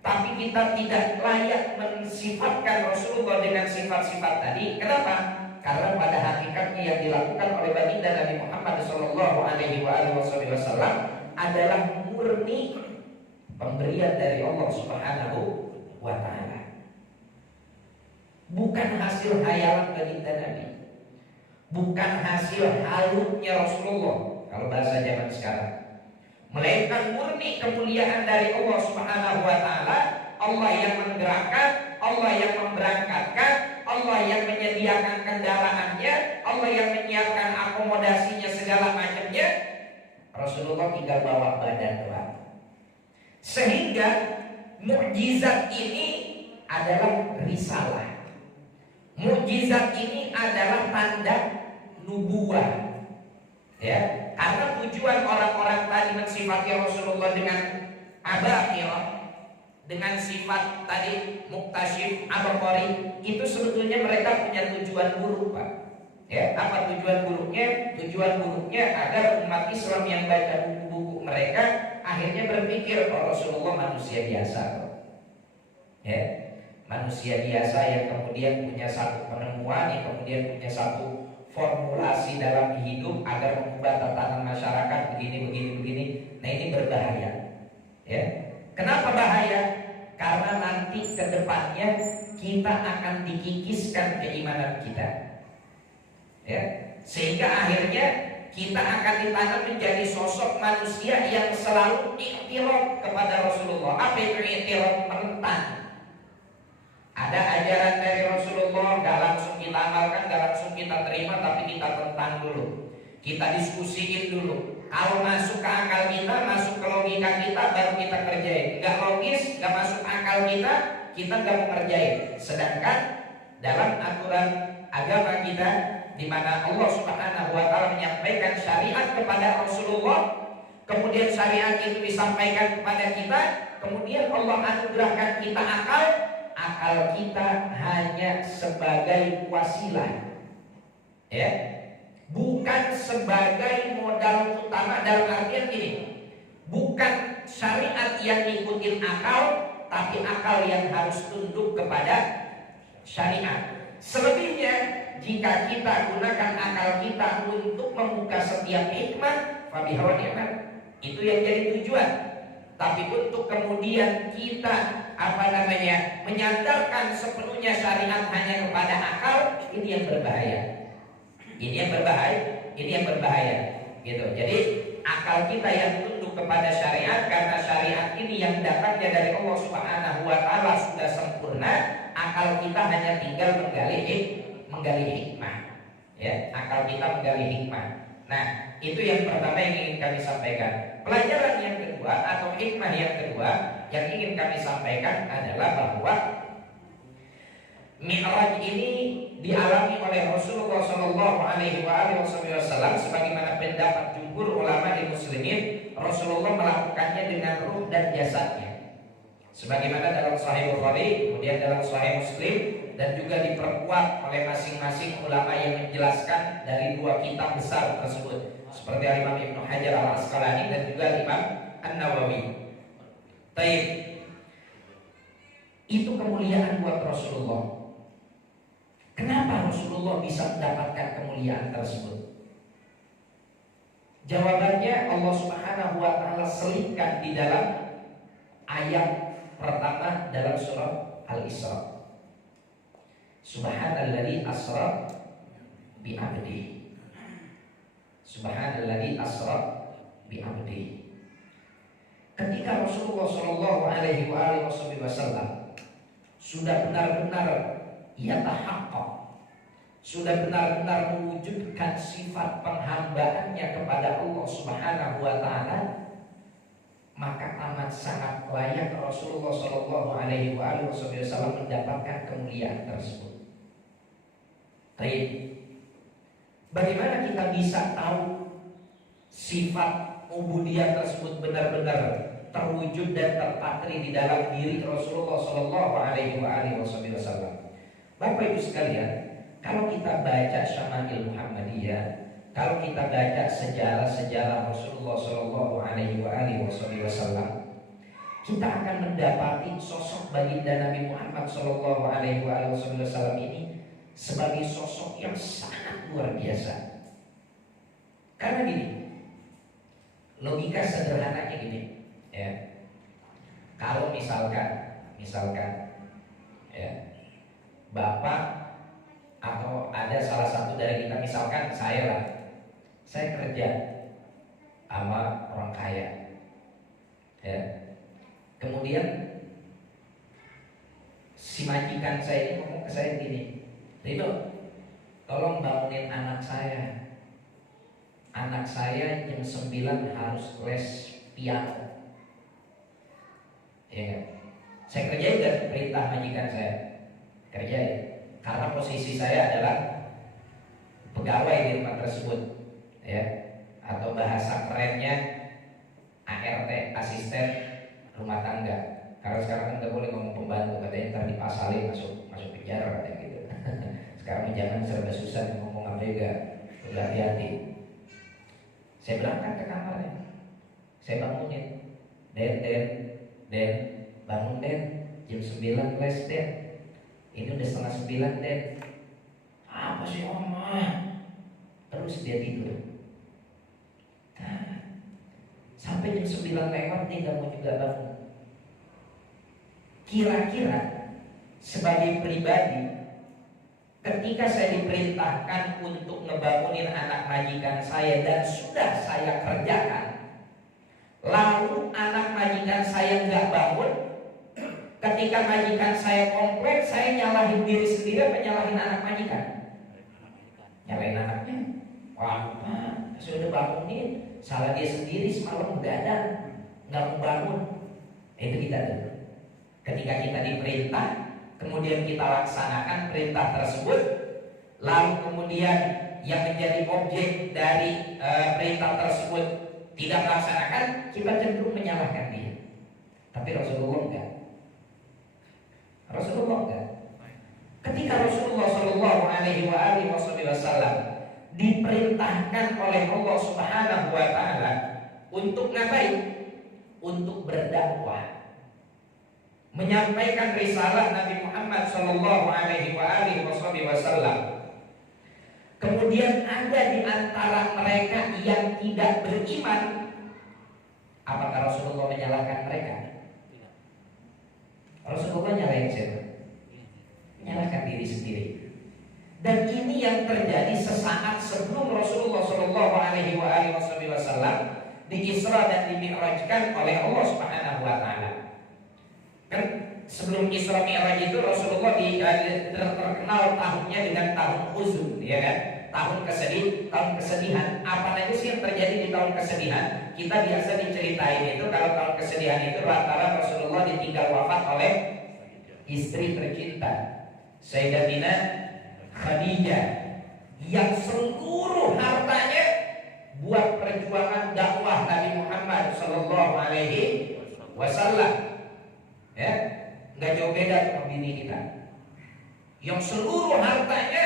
tapi kita tidak layak mensifatkan Rasulullah dengan sifat-sifat tadi. Kenapa? Karena pada hakikatnya yang dilakukan oleh baginda Nabi Muhammad Shallallahu Alaihi Wasallam adalah murni pemberian dari Allah Subhanahu wa Ta'ala, bukan hasil hayalan baginda Nabi, bukan hasil halutnya Rasulullah kalau bahasa zaman sekarang, melainkan murni kemuliaan dari Allah Subhanahu wa Ta'ala. Allah yang menggerakkan, Allah yang memberangkatkan, Allah yang menyediakan kendaraannya, Allah yang menyiapkan akomodasinya segala macamnya. Rasulullah tinggal bawa badan doang. Sehingga mukjizat ini adalah risalah. Mukjizat ini adalah tanda nubuah. Ya, karena tujuan orang-orang tadi mensifati Rasulullah dengan abaqirah, dengan sifat tadi muktasyif, abaqari, itu sebetulnya mereka punya tujuan buruk, Pak. Ya, apa tujuan buruknya? Tujuan buruknya agar umat Islam yang baca buku-buku mereka akhirnya berpikir kalau Rasulullah manusia biasa, ya, manusia biasa yang kemudian punya satu penemuan, yang kemudian punya satu formulasi dalam hidup agar mengubah tatanan masyarakat begini. Nah, ini berbahaya. Ya, kenapa bahaya? Karena nanti ke depannya kita akan dikikiskan keimanan kita. Ya, sehingga akhirnya kita akan ditanam menjadi sosok manusia yang selalu iktiraf kepada Rasulullah. Apa itu iktiraf? Menentang. Ada ajaran dari Rasulullah, gak langsung kita amalkan, gak langsung kita terima, tapi kita tentang dulu, kita diskusiin dulu. Kalau masuk ke akal kita, masuk ke logika kita, baru kita kerjain. Gak logis, gak masuk akal kita gak mau kerjain. Sedangkan dalam aturan agama kita, di mana Allah Subhanahu wa Ta'ala menyampaikan syariat kepada Rasulullah, kemudian syariat itu disampaikan kepada kita, kemudian Allah anugerahkan kita akal. Akal kita hanya sebagai wasilah, ya, bukan sebagai modal utama. Dalam artian gini, bukan syariat yang ngikutin akal, tapi akal yang harus tunduk kepada syariat. Selebihnya, jika kita gunakan akal kita untuk membuka setiap hikmah, fabiha wa ni'mat, itu yang jadi tujuan. Tapi untuk kemudian kita menyandarkan sepenuhnya syariat hanya kepada akal, ini yang berbahaya. Ini yang berbahaya, gitu. Jadi akal kita yang tunduk kepada syariat, karena syariat ini yang datangnya dari Allah Subhanahu wa Ta'ala sudah sempurna. Akal kita hanya tinggal menggali hikmah, ya. Akal kita menggali hikmah. Nah, itu yang pertama yang ingin kami sampaikan. Pelajaran yang kedua atau hikmah yang kedua yang ingin kami sampaikan adalah bahwa Mi'raj ini dialami oleh Rasulullah Shallallahu Alaihi Wasallam sebagaimana pendapat jumhur ulama di muslimin. Rasulullah melakukannya dengan ruh dan jasadnya, sebagaimana dalam Sahih Bukhari, kemudian dalam Sahih Muslim, dan juga diperkuat oleh masing-masing ulama yang menjelaskan dari dua kitab besar tersebut, seperti Imam Ibnu Hajar Al-Asqalani dan juga Imam An-Nawawi. Taib. Itu kemuliaan buat Rasulullah. Kenapa Rasulullah bisa mendapatkan kemuliaan tersebut? Jawabannya Allah Subhanahu wa Ta'ala selipkan di dalam ayat pertama dalam surah Al-Isra. Subhanalladzi asra bi 'abdihi. Subhanalladzi asra bi 'abdihi. Ketika Rasulullah Shallallahu Alaihi Wasallam sudah benar-benar yatahaqqaq, sudah benar-benar mewujudkan sifat penghambaannya kepada Allah Subhanahu wa Ta'ala, maka amat sangat layak Rasulullah Shallallahu Alaihi Wasallam mendapatkan kemuliaan tersebut. Baik, bagaimana kita bisa tahu sifat ubudiyah tersebut benar-benar terwujud dan terpatri di dalam diri Rasulullah Shallallahu Alaihi Wasallam? Bapak Ibu sekalian, kalau kita baca Syama'il Muhammadiyah, kalau kita baca sejarah-sejarah Rasulullah Shallallahu Alaihi Wasallam, kita akan mendapati sosok baginda Nabi Muhammad Shallallahu Alaihi Wasallam ini sebagai sosok yang sangat luar biasa. Karena gini, logika sederhananya gini, ya. Kalau misalkan, ya, Bapak atau ada salah satu dari kita, misalkan saya kerja sama orang kaya, ya. Kemudian si majikan saya ini ngomong ke saya gini, Rino, tolong bangunin anak saya. Anak saya jam 9 harus les piano. Ya kan? Saya kerjain dan perintah majikan saya, kerjain. Karena posisi saya adalah pegawai di rumah tersebut, ya, atau bahasa kerennya ART, asisten rumah tangga. Karena sekarang kan nggak boleh ngomong pembantu, katanya ntar dipasalin masuk penjara katanya gitu. Sekarang jangan serba susah ngomong abega, udah hati-hati. Saya berangkat ke kamarnya, saya bangunin, Den, bangun Den, jam 9 les Den. Ini udah 8:30 Den. Apa sih Oma? Terus dia tidur. Nah, sampai jam 9 lewat dia gak mau juga bangun. Kira-kira sebagai pribadi, ketika saya diperintahkan untuk ngebangunin anak majikan saya dan sudah saya kerjakan, lalu anak majikan saya nggak bangun, ketika majikan saya komplain, saya nyalahin diri sendiri apa nyalahin anak majikan? Nyalahin anaknya. Wah, saya udah bangunin, salah dia sendiri, semalam begadang, nggak mau bangun. Itu kita tuh. Ketika kita diperintah, kemudian kita laksanakan perintah tersebut, lalu kemudian yang menjadi objek dari perintah tersebut tidak melaksanakan, kita cenderung menyalahkan dia. Tapi Rasulullah enggak. Ketika Rasulullah Shallallahu Alaihi Wasallam diperintahkan oleh Allah Subhanahu Wa Taala untuk ngapain? Untuk berdakwah, menyampaikan risalah Nabi Muhammad Shallallahu Alaihi Wasallam. Kemudian ada di antara mereka yang tidak beriman. Apakah Rasulullah menyalahkan mereka? Rasulullah nyalahin siapa? Menyalahkan diri sendiri. Dan ini yang terjadi sesaat sebelum Rasulullah Shallallahu Alaihi Wasallam di-Isra dan di-Mi'rajkan oleh Allah Subhanahu Wa Taala. Kan sebelum Isra Mi'raj itu Rasulullah terkenal tahunnya dengan tahun huzun, ya kan? Tahun kesedihan. Apa itu sih yang terjadi di tahun kesedihan? Kita biasa diceritain itu kalau tahun kesedihan itu lantaran Rasulullah ditinggal wafat oleh istri tercinta Sayyidatina Khadijah, yang seluruh hartanya buat perjuangan dakwah Nabi Muhammad Sallallahu Alaihi Wasallam. Ya, nggak jauh beda sama bini kita, yang seluruh hartanya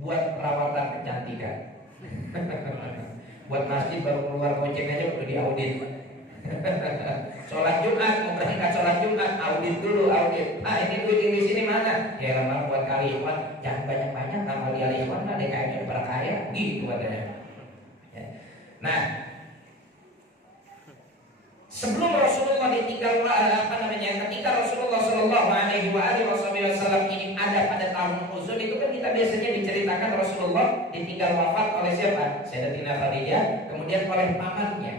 buat perawatan kecantikan. Buat masjid baru keluar goceng aja udah diaudit. Sholat Jumat, mau berangkat sholat Jumat, audit dulu, audit. Ini duit di sini mana? Ya lama buat kali ikhwan, jangan banyak-banyak, nama dia ikhwan, ada kayaknya berkaya, gitu katanya. Ya. Nah, sebelum Rasulullah ditinggal, ketika Rasulullah Shallallahu Alaihi Wasallam ini ada pada tahun huzun, itu kan kita biasanya diceritakan Rasulullah ditinggal wafat oleh siapa? Sayyidatina Khadijah, kemudian oleh pamannya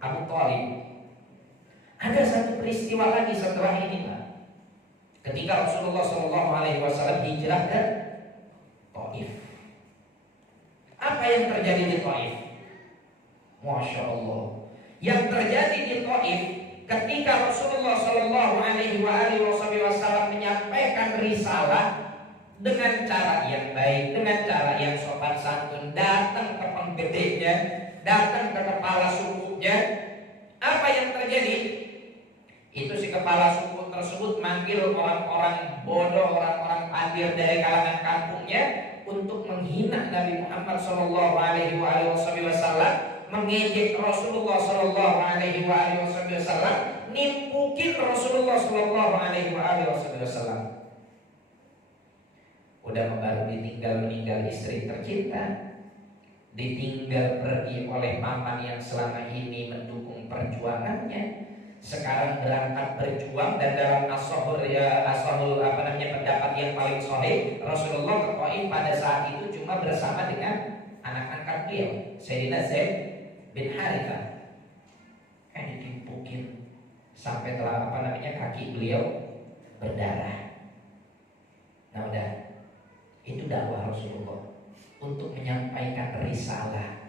Abu Thalib. Ada satu peristiwa lagi setelah ini, Pak. Ketika Rasulullah Shallallahu Alaihi Wasallam hijrah ke Taif, apa yang terjadi di Taif? Masya Allah, Yang terjadi di Taif ketika Rasulullah Shallallahu Alaihi Wasallam menyampaikan risalah dengan cara yang baik, dengan cara yang sopan santun, datang ke penggedenya, datang ke kepala sukunya, apa yang terjadi? Itu si kepala suku tersebut manggil orang-orang bodoh, orang-orang pandir dari kalangan kampungnya untuk menghina Nabi Muhammad Shallallahu Alaihi Wasallam, mengejek Rasulullah Shallallahu Alaihi Wasallam, nimpukin Rasulullah Shallallahu Alaihi Wasallam. Udah baru ditinggal meninggal istri tercinta, ditinggal pergi oleh paman yang selama ini mendukung perjuangannya, sekarang berangkat berjuang. Dan dalam ashahul pendapat yang paling sahih, Rasulullah ke Taif pada saat itu cuma bersama dengan anak angkat beliau, Sayyidina Zaid bin Harithah. Kan ditimpukin sampai telah kaki beliau berdarah. Nah udah, itu dakwah Rasulullah untuk menyampaikan risalah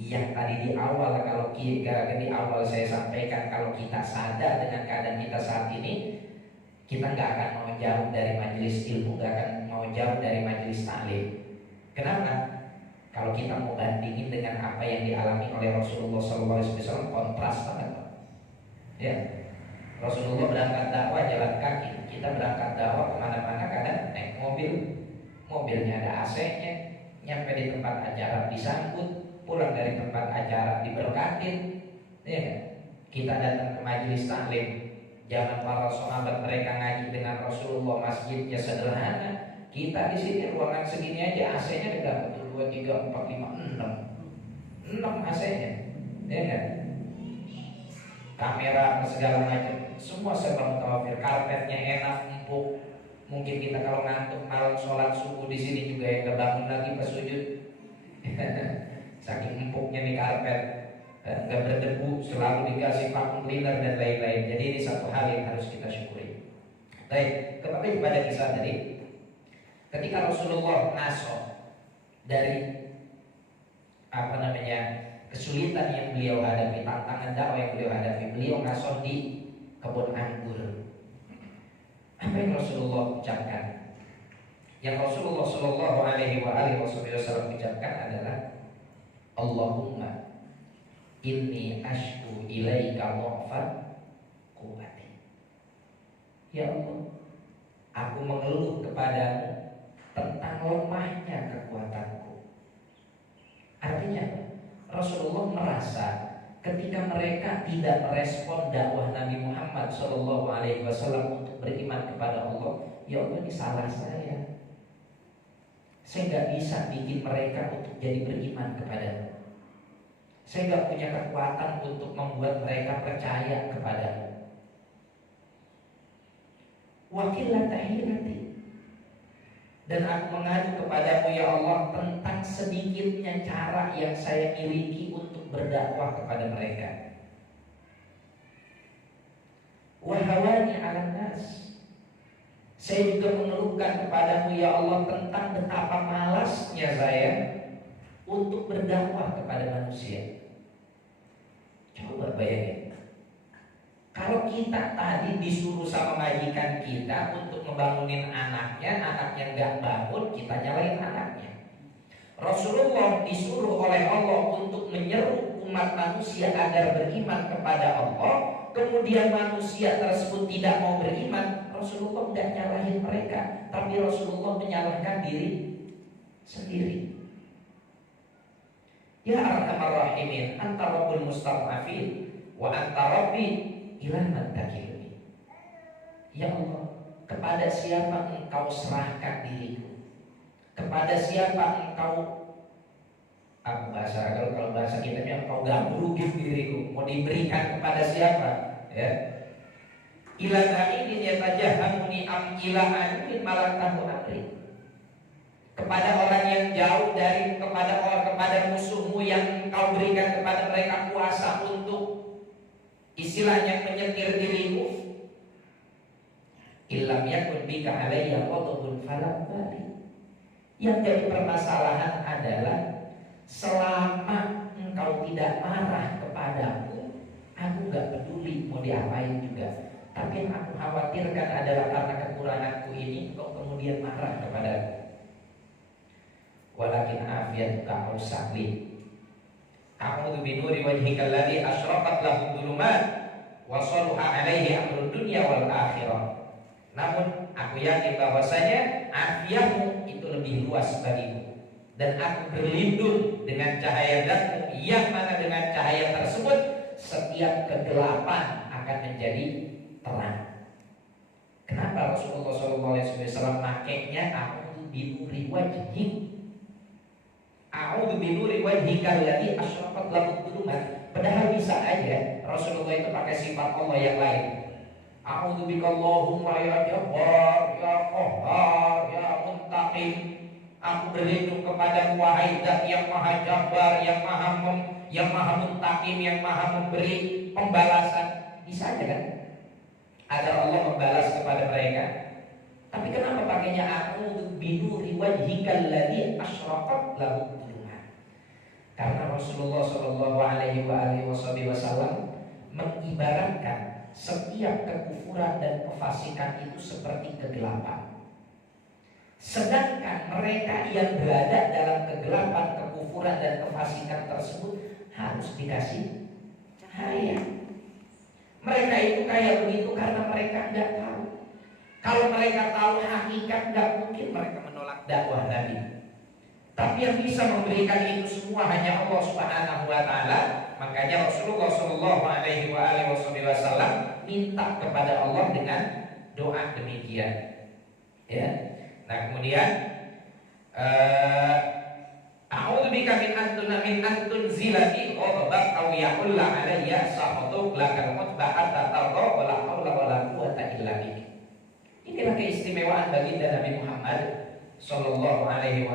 yang tadi di awal, kalau di awal saya sampaikan, kalau kita sadar dengan keadaan kita saat ini, kita nggak akan mau jauh dari majelis ilmu, nggak akan mau jauh dari majelis taklim. Kenapa? Kalau kita mau bandingin dengan apa yang dialami oleh Rasulullah SAW, kontras banget. Ya, Rasulullah berangkat dakwah jalan kaki, kita berangkat dakwah kemana-mana kadang naik mobil, mobilnya ada AC-nya, nyampe di tempat acara disambut, pulang dari tempat acara diberkatin. Ya, kita datang ke majelis taklim, zaman para sahabat mereka ngaji dengan Rasulullah, masjidnya sederhana. Kita di sini ruangan segini aja AC-nya udah betul 2, 3, 4, 5, 6 AC-nya, ya kan? Kamera segala macam, semua serba mutawafir. Karpetnya enak, empuk. Mungkin kita kalau ngantuk malam sholat subuh di sini juga ya nggak bangun lagi pas sujud. Saking empuknya nih karpet, nggak berdebu, selalu dikasih vacuum cleaner dan lain-lain. Jadi ini satu hal yang harus kita syukuri. Baik, kembali kepada kisah tadi. Ketika Rasulullah ngaso dari kesulitan yang beliau hadapi, tantangan dakwah yang beliau hadapi, beliau ngaso di kebun anggur. Apa yang Rasulullah ucapkan? Yang Rasulullah Shallallahu Alaihi Wasallam ucapkan adalah Allahumma inni ashku ilaika dha'fa quwwati. Ya Allah, aku mengeluh kepadamu tentang lemahnya kekuatanku. Artinya Rasulullah merasa ketika mereka tidak merespon dakwah Nabi Muhammad SAW untuk beriman kepada Allah, ya Allah, ini salah saya. Saya nggak bisa bikin mereka untuk jadi beriman kepadamu. Saya nggak punya kekuatan untuk membuat mereka percaya kepadamu. Wakillah tahirati. Dan aku mengadu kepadamu ya Allah tentang sedikitnya cara yang saya miliki untuk berdakwah kepada mereka. Wahawani ala nas. Saya juga mengeluhkan kepadamu ya Allah tentang betapa malasnya saya untuk berdakwah kepada manusia. Coba bayangin, kalau kita tadi disuruh sama majikan kita untuk ngebangunin anaknya nggak bangun, kita nyalain anaknya. Rasulullah disuruh oleh Allah untuk menyeru umat manusia agar beriman kepada Allah, kemudian manusia tersebut tidak mau beriman. Rasulullah nggak nyalahin mereka, tapi Rasulullah menyalahkan diri sendiri. Ya Arhamar Rahimin, anta rabbul mustad'afin wa anta rabbi ila man takilni. Ya Allah, kepada siapa engkau serahkan diriku? Kepada siapa engkau kalau bahasa kita engkau gabrukin diriku? Mau diberikan kepada siapa? Ya. Ila ta'idin yatajahamuni am ila anuin malaktahu amri. Kepada orang yang jauh dari kepada musuhmu yang engkau berikan kepada mereka kuasa untuk istilahnya menyetir dirimu. Illam yakun bika alayya ghadabun falam bali. Yang jadi permasalahan adalah selama engkau tidak marah kepadaku, aku gak peduli mau diapain juga. Tapi yang aku khawatirkan adalah karena kekuranganku ini engkau kemudian marah kepadaku. Walakin afiyatuka ausakli. A'udzu binuri wajhika alladzi asyraqat lahu dhulumat wa salaha alaihi amrud dunya wal akhirah. Namun aku yakin bahwasanya afiatmu itu lebih luas bagiku, dan aku berlindung dengan cahaya zatmu yang mana dengan cahaya tersebut setiap kegelapan akan menjadi terang. Kenapa Rasulullah SAW makainya a'udzu binuri wajhik? A'udzu binuri wajhika alladzi asyraqat lahu dhulumat. Padahal bisa aja Rasulullah itu pakai sifat Allah yang lain. A'udzu bikallahumma ya Jabbar, ya Qahhar, ya Muntaqim. Aku berlindung kepada wahai Zat yang Maha Jabbar, yang Maha Muntaqim, yang Maha memberi pembalasan. Bisa aja kan? Agar Allah membalas kepada mereka. Tapi kenapa pakainya a'udzu binuri wajhika alladzi asyraqat lahu dhulumat? Karena Rasulullah sallallahu alaihi wasallam mengibaratkan setiap kekufuran dan kefasikan itu seperti kegelapan. Sedangkan mereka yang berada dalam kegelapan, kekufuran dan kefasikan tersebut harus dikasih cahaya. Mereka itu kayak begitu karena mereka tidak tahu. Kalau mereka tahu hakikat, tidak mungkin mereka menolak dakwah Nabi. Tapi yang bisa memberikan itu semua hanya Allah Subhanahu wa Ta'ala. Makanya Rasulullah Shallallahu Alaihi Wasallam minta kepada Allah dengan doa demikian. Ya. Nah kemudian a'udzubika min antunzilati ghadabak aw yahulla alayya sakhatuk lakal mutba hatta tarda wa la haula wa la quwwata illa billah. Inilah keistimewaan baginda Nabi Muhammad sallallahu alaihi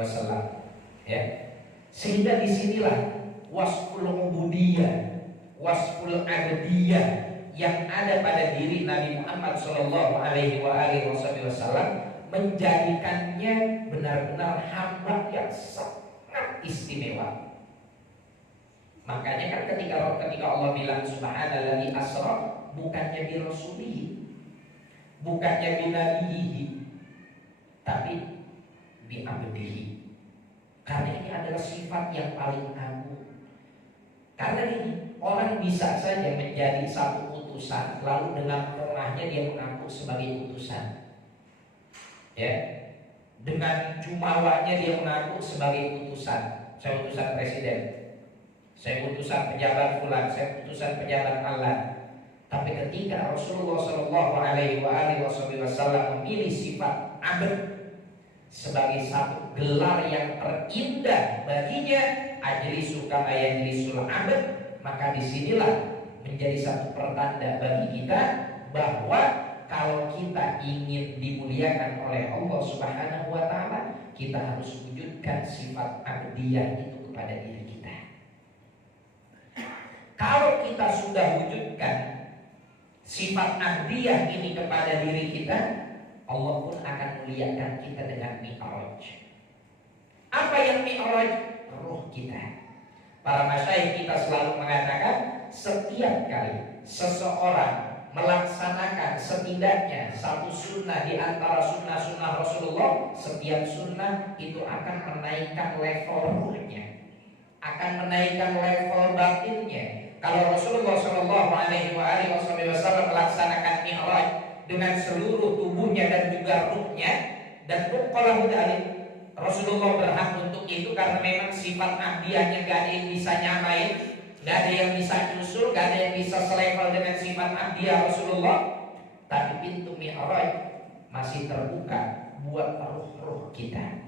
wasallam. Ya. Sehingga disinilah wasful ubudiyah, wasful abdiyah yang ada pada diri Nabi Muhammad sallallahu alaihi wasallam menjadikannya benar-benar hamba yang sangat istimewa. Makanya kan ketika Allah bilang subhanalladzi asra, bukannya bi rasulihi, bukannya bi nabiyihi, tapi bi abdihi. Karena ini adalah sifat yang paling agung. Karena ini orang bisa saja menjadi satu utusan, lalu dengan rumahnya dia mengaku sebagai utusan. Ya, dengan jumawanya dia mengaku sebagai utusan. Saya utusan presiden, saya utusan pejabat fulan, saya utusan pejabat alat. Tapi ketika Rasulullah Shallallahu Alaihi Wasallam memilih sifat abd sebagai satu gelar yang terindah baginya, ajlisu kama yajlisul abd, maka disinilah menjadi satu pertanda bagi kita bahwa kalau kita ingin dimuliakan oleh Allah Subhanahu wa Ta'ala, kita harus wujudkan sifat abdiyah itu kepada diri kita. Kalau kita sudah wujudkan sifat abdiyah ini kepada diri kita, Allah pun akan muliakan kita dengan mi'raj. Apa yang mi'raj? Ruh kita. Para masyayikh kita selalu mengatakan, setiap kali seseorang melaksanakan setidaknya satu sunnah di antara sunnah-sunnah Rasulullah, setiap sunnah itu akan menaikkan level ruhnya, akan menaikkan level batinnya. Kalau Rasulullah Shallallahu Alaihi Wasallam melaksanakan mi'raj dengan seluruh tubuhnya dan juga ruhnya, dan kalau Rasulullah berhak untuk itu karena memang sifat abdiyahnya gak ada yang bisa nyamain. Gak ada yang bisa nyusul, gak ada yang bisa selevel dengan sifat abdiyah Rasulullah. Tapi pintu mi'raj masih terbuka buat ruh-ruh kita.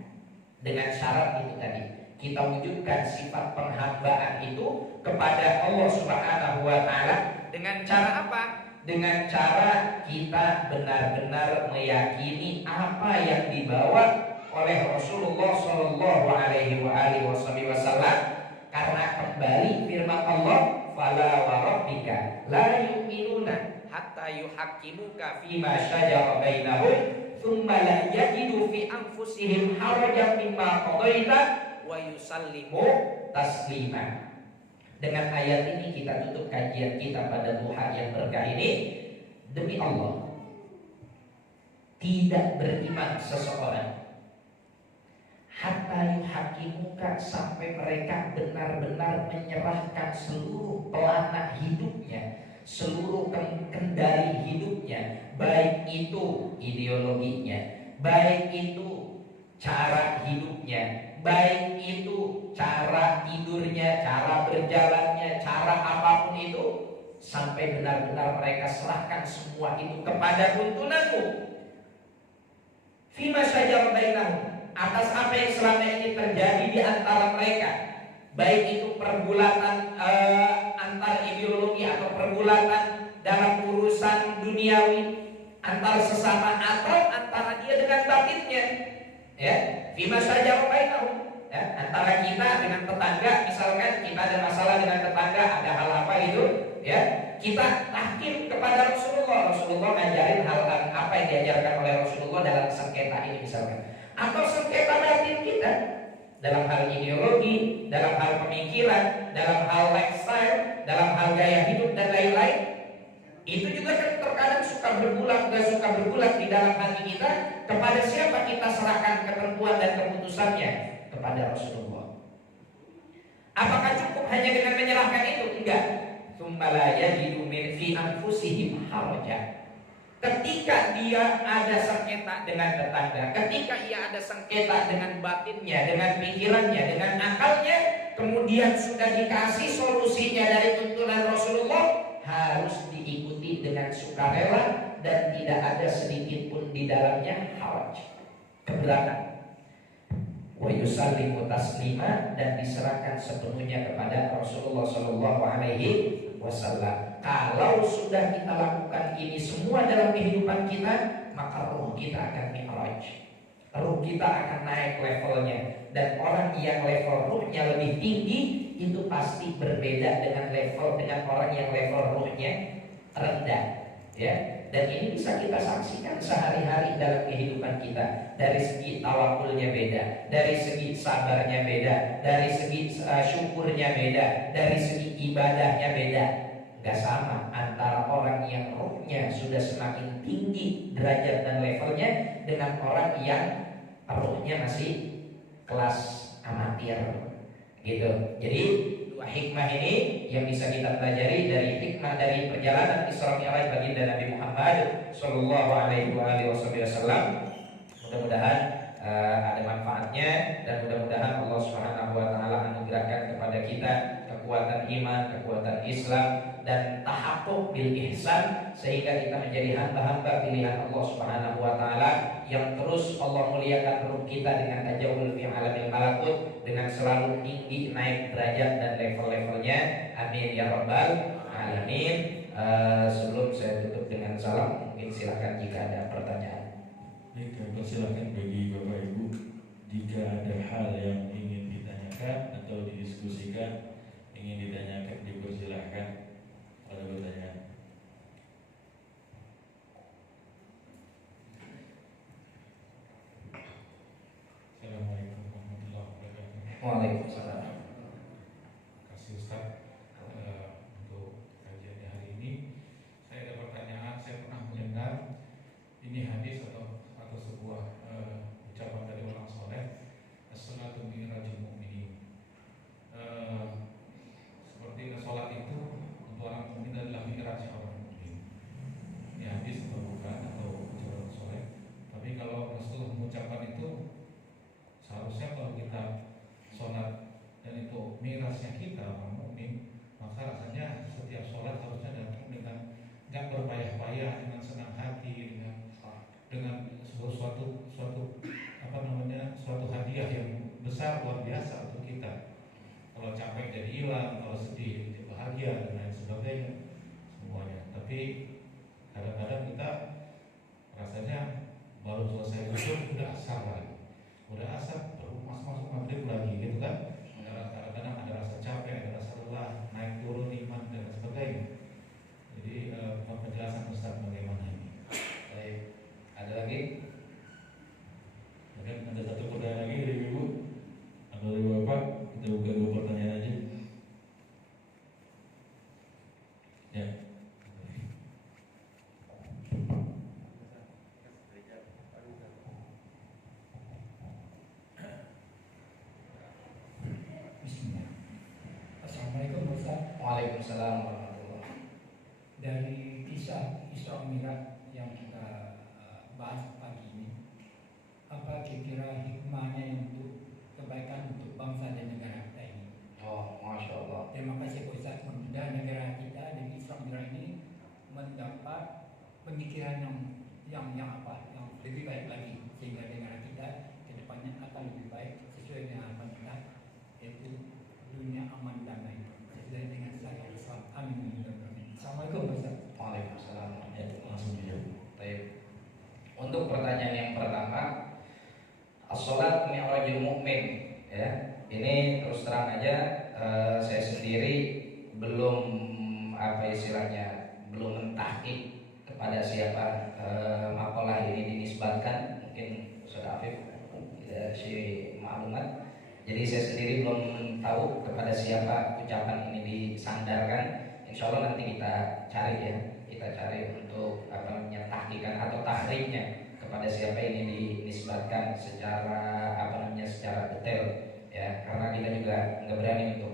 Dengan syarat itu tadi, kita wujudkan sifat penghambaan itu kepada Allah Subhanahu wa Ta'ala. Dengan cara apa? Dengan cara kita benar-benar meyakini apa yang dibawa oleh Rasulullah Shallallahu Alaihi Wasallam. Karena kembali firman Allah, fala wa rabbika la yu'minuna hatta yuhaqqimuka fima shajara bainahum thumma la yajidu fi anfusihim harajan mimma qadaita wa wa yusallimu taslima. Dengan ayat ini kita tutup kajian kita pada duha yang berkah ini. Demi Allah, tidak beriman seseorang hatta yuhakimuka, sampai mereka benar-benar menyerahkan seluruh pelana hidupnya, seluruh kendali hidupnya, baik itu ideologinya, baik itu cara hidupnya, baik itu cara tidurnya, cara berjalannya, cara apapun itu, sampai benar-benar mereka serahkan semua itu kepada tuntunanmu. Fima syajara bainahum, atas apa yang selama ini terjadi di antara mereka, baik itu pergulatan antar ideologi atau pergulatan dalam urusan duniawi antar sesama atau antara dia dengan batinnya, ya. Fima syajara bainahum, ya, antara kita dengan tetangga, misalkan kita ada masalah dengan tetangga, ada hal apa itu, ya, kita tahkim kepada Rasulullah. Rasulullah ngajarin hal apa yang diajarkan oleh Rasulullah dalam sengketa ini misalkan, atau sengketa batin kita dalam hal ideologi, dalam hal pemikiran, dalam hal lifestyle, dalam hal gaya hidup dan lain-lain. Itu juga kan terkadang suka bergulat, gak suka bergulat di dalam hati kita. Kepada siapa kita serahkan ketentuan dan keputusannya? Kepada Rasulullah. Apakah cukup hanya dengan menyerahkan itu? Enggak. Tsumma yajidu min fi anfusihim haraja. Ketika dia ada sengketa dengan tetangga, ketika ia ada sengketa dengan batinnya, dengan pikirannya, dengan akalnya, kemudian sudah dikasih solusinya dari tuntunan Rasulullah, harus diikuti dengan sukarela dan tidak ada sedikit pun di dalamnya haraj, keberatan. Wa yusallimu taslima, dan diserahkan sepenuhnya kepada Rasulullah sallallahu alaihi wasallam. Kalau sudah kita lakukan ini semua dalam kehidupan kita, maka ruh kita akan mi'raj. Ruh kita akan naik levelnya. Dan orang yang level ruhnya lebih tinggi itu pasti berbeda dengan orang yang level ruhnya rendah, ya. Dan ini bisa kita saksikan sehari-hari dalam kehidupan kita. Dari segi tawakulnya beda, dari segi sabarnya beda, dari segi syukurnya beda, dari segi ibadahnya beda. Gak sama antara orang yang ruhnya sudah semakin tinggi derajat dan levelnya dengan orang yang ruhnya masih kelas amatir, gitu. Jadi dua hikmah ini yang bisa kita pelajari dari hikmah dari perjalanan Isra Mi'raj baginda Nabi Muhammad Sallallahu Alaihi Wasallam. Mudah-mudahan ada manfaatnya, dan mudah-mudahan Allah Subhanahu Wa Taala anugerahkan kepada kita kekuatan iman, kekuatan Islam, dan tahaqquk bil ihsan, sehingga kita menjadi hamba-hamba pilihan Allah Subhanahu wa taala yang terus Allah muliakan ruh kita dengan tajawul fi alamil malakut, dengan selalu tinggi naik derajat dan level-levelnya. Amin ya rabbal alamin. Sebelum saya tutup dengan salam, mungkin silakan jika ada pertanyaan. Baik, silakan bagi Bapak Ibu jika ada hal yang ingin ditanyakan atau didiskusikan, ingin ditanyakan, dipersilahkan. Ada pertanyaan? Assalamualaikum warahmatullahi wabarakatuh. Waalaikumsalam. Terima kasih Ustaz untuk kajian hari ini. Saya ada pertanyaan. Saya pernah mendengar ini hadis atau sebuah ucapan dari orang soleh, as-salatu mi'rajul mu'minin. Seperti sholat itu untuk orang mukmin adalah mi'raj orang mukmin. Ini hadis atau bukan, atau ucapan soleh. Tapi kalau Rasulullah mengucapkan itu, seharusnya kalau kita sholat dan itu mi'rajnya kita orang mukmin, maka rasanya setiap sholat harusnya datang dengan nggak berpayah-payah, dengan senang hati, dengan suatu hadiah yang besar luar biasa untuk kita. Kalau capek jadi hilang, kalau sedih jadi bahagia, dan lain sebagainya semuanya. Tapi kadang-kadang kita rasanya baru selesai duduk udah asar lagi, udah asar baru masuk maghrib lagi, gitu kan. Kadang-kadang ada rasa capek, ada rasa lelah, naik turun iman dan sebagainya. Jadi penjelasan Ustaz bagaimana ini? Baik, ada lagi? Mungkin ada satu pertanyaan lagi dari Ibu atau dari Bapak. Waalaikumsalam warahmatullahi. Dari kisah Isra Mi'raj yang kita bahas pagi ini, apa kira-kira hikmahnya yang untuk kebaikan untuk bangsa dan negara kita ini? Oh, masya Allah. Terima kasih Pak Ustaz. Mudah negara kita dari Isra Mi'raj ini mendapat pemikiran yang lebih baik lagi, sehingga negara kita ke depannya akan lebih baik sesuai dengan harapan kita, yaitu dunia aman damai sesuai dengan syariat Islam. Amin. Assalamualaikum Pak Ustaz. Waalaikumsalam. Baik. Untuk pertanyaan yang pertama, as-salat mi'rajul mu'min, ya. Ini terus terang aja, saya sendiri belum belum mentahqiq kepada siapa makalah ini dinisbatkan. Mungkin Ustaz Afif tidak si maklumat. Jadi saya sendiri belum tahu kepada siapa ucapan ini disandarkan. Insya Allah nanti kita cari untuk tahqiqan atau tahriknya kepada siapa ini dinisbatkan secara secara detail, ya, karena kita juga nggak berani untuk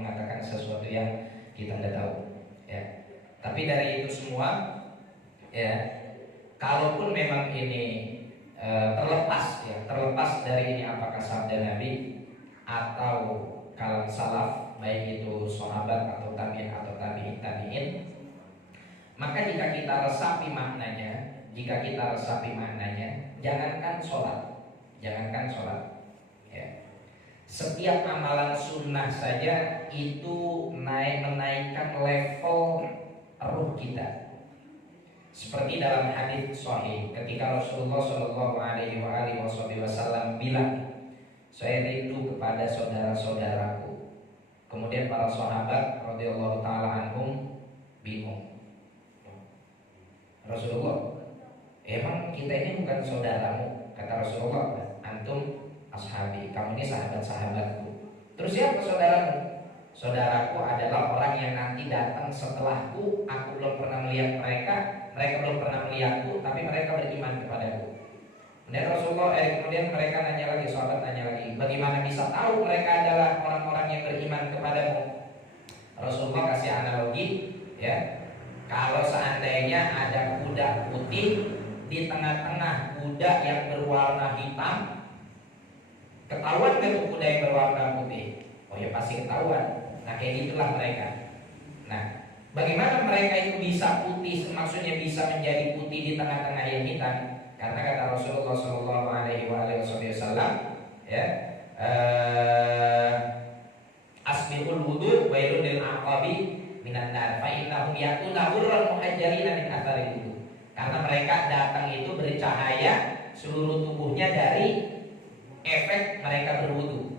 mengatakan sesuatu yang kita nggak tahu, ya. Tapi dari itu semua, ya, kalaupun memang ini terlepas dari ini apakah sabda Nabi atau kalam salaf, baik itu sahabat atau tabi'in atau tabi'in, maka jika kita resapi maknanya, jangankan sholat, ya. Setiap amalan sunnah saja itu menaikkan level ruh kita. Seperti dalam hadis sahih ketika Rasulullah Shallallahu Alaihi Wasallam bilang, saya rindu kepada saudara-saudaraku. Kemudian para sahabat radhiyallahu taala anhum bingung. Rasulullah, emang kita ini bukan saudaramu? Kata Rasulullah, antum ashabi, kamu ini sahabat-sahabatku. Terus siapa saudaramu? Saudaraku adalah orang yang nanti datang setelahku. Aku belum pernah melihat mereka belum pernah melihatku, tapi mereka beriman kepadaku. Kemudian mereka nanya lagi, sahabat nanya lagi, bagaimana bisa tahu mereka adalah orang-orang yang beriman kepadamu? Rasulullah kasih analogi, ya. Kalau seandainya ada kuda putih di tengah-tengah kuda yang berwarna hitam, ketahuan gak tuh kuda yang berwarna putih? Oh ya pasti ketahuan. Nah kayak gitulah mereka. Nah, bagaimana mereka itu bisa putih, maksudnya bisa menjadi putih di tengah-tengah yang hitam? Karena kata Rasulullah Shallallahu Alaihi Wasallam, ya, asbiqul wudu wailun lil aqabi minan nar fa innahum yatuna hurran muhajjalina min atharil wudu. Karena mereka datang itu bercahaya seluruh tubuhnya dari efek mereka berwudu.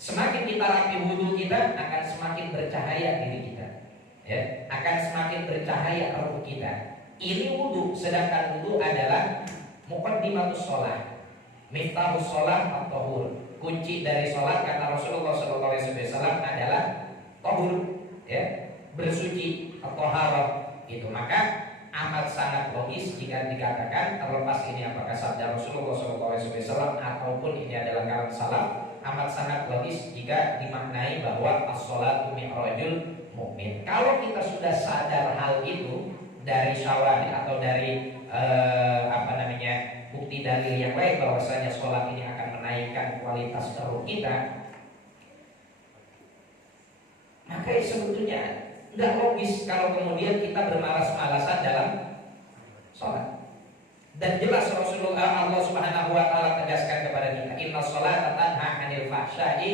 Semakin kita rapi wudu kita, akan semakin bercahaya diri kita, ya, akan semakin bercahaya ruh kita. Ini wudu, sedangkan wudu adalah muqaddimatus shalah, miftahus shalah at-tahur. Kunci dari salat kata Rasulullah SAW adalah tahur, ya, bersuci atau taharah itu. Maka amat sangat logis jika dikatakan, terlepas ini apakah sabda Rasulullah SAW ataupun ini adalah kalam salaf, amat sangat logis jika dimaknai bahwa as-sholatu mi'rajul mu'min. Kalau kita sudah sadar hal itu dari syawahid atau dari bukti dalil yang lain bahwasanya sholat ini akan menaikkan kualitas ruh kita, maka sebetulnya nggak logis kalau kemudian kita bermalas-malasan dalam sholat. Dan jelas Rasulullah, Allah Subhanahu wa taala tegaskan kepada kita, inna sholata tanha 'anil fahsya'i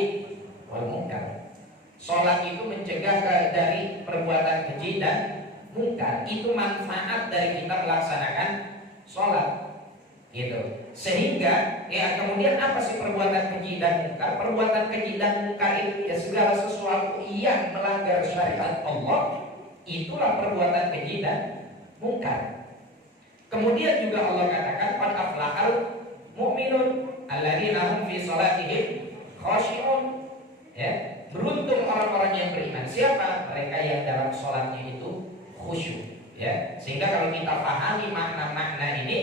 wal munkar. Sholat itu mencegah dari perbuatan keji dan munkar. Itu manfaat dari kita melaksanakan sholat, gitu. Sehingga ya kemudian apa sih perbuatan keji dan munkar? Perbuatan keji dan munkar itu ya segala sesuatu yang melanggar syariat Allah, itulah perbuatan keji dan munkar. Kemudian juga Allah katakan qad aflahal mu'minun alladzina hum fi shalatihim khashi'un, ya, beruntung orang-orang yang beriman. Siapa? Mereka yang dalam sholatnya itu khusyuk, ya. Sehingga kalau kita pahami makna-makna ini,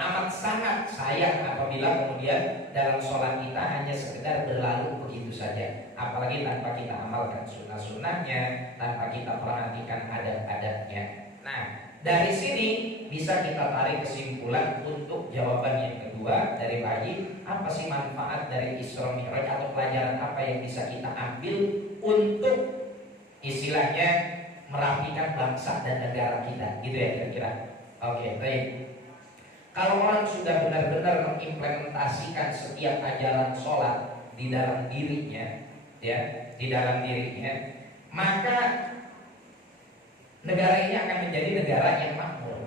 amat sangat sayang apabila kemudian dalam sholat kita hanya sekedar berlalu begitu saja. apalagi tanpa kita amalkan sunnah-sunnahnya, tanpa kita perhatikan adat-adatnya. Nah, dari sini bisa kita tarik kesimpulan untuk jawaban yang kedua dari Pak Haji, apa sih manfaat dari Isra Mi'raj atau pelajaran apa yang bisa kita ambil untuk istilahnya merapikan bangsa dan negara kita, gitu ya kira-kira. Oke, baik. Kalau orang sudah benar-benar mengimplementasikan setiap ajaran sholat di dalam dirinya, ya, di dalam dirinya, maka negara ini akan menjadi negara yang makmur.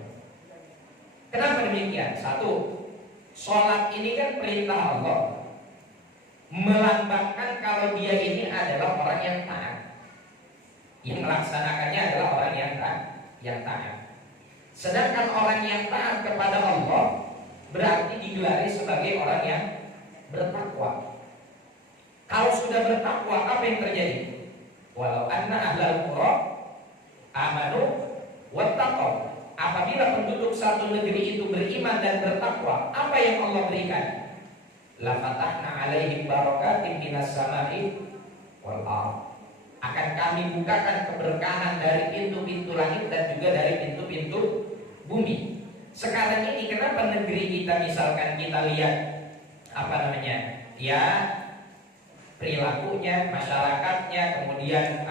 Kenapa demikian? Satu, sholat ini kan perintah Allah, melambangkan kalau dia ini adalah orang yang taat. Yang melaksanakannya adalah orang yang taat. Sedangkan orang yang taat kepada Allah berarti digelari sebagai orang yang bertakwa. Kalau sudah bertakwa, apa yang terjadi? Walau anna ahlal qura amanu wattaqaw. Apabila penduduk satu negeri itu beriman dan bertakwa, apa yang Allah berikan? La fatahna alaihim barakatin minas samai wal ardh. Akan kami bukakan keberkahan dari pintu-pintu langit dan juga dari pintu-pintu bumi. Sekarang ini kenapa negeri kita, misalkan kita lihat ya perilakunya, masyarakatnya, kemudian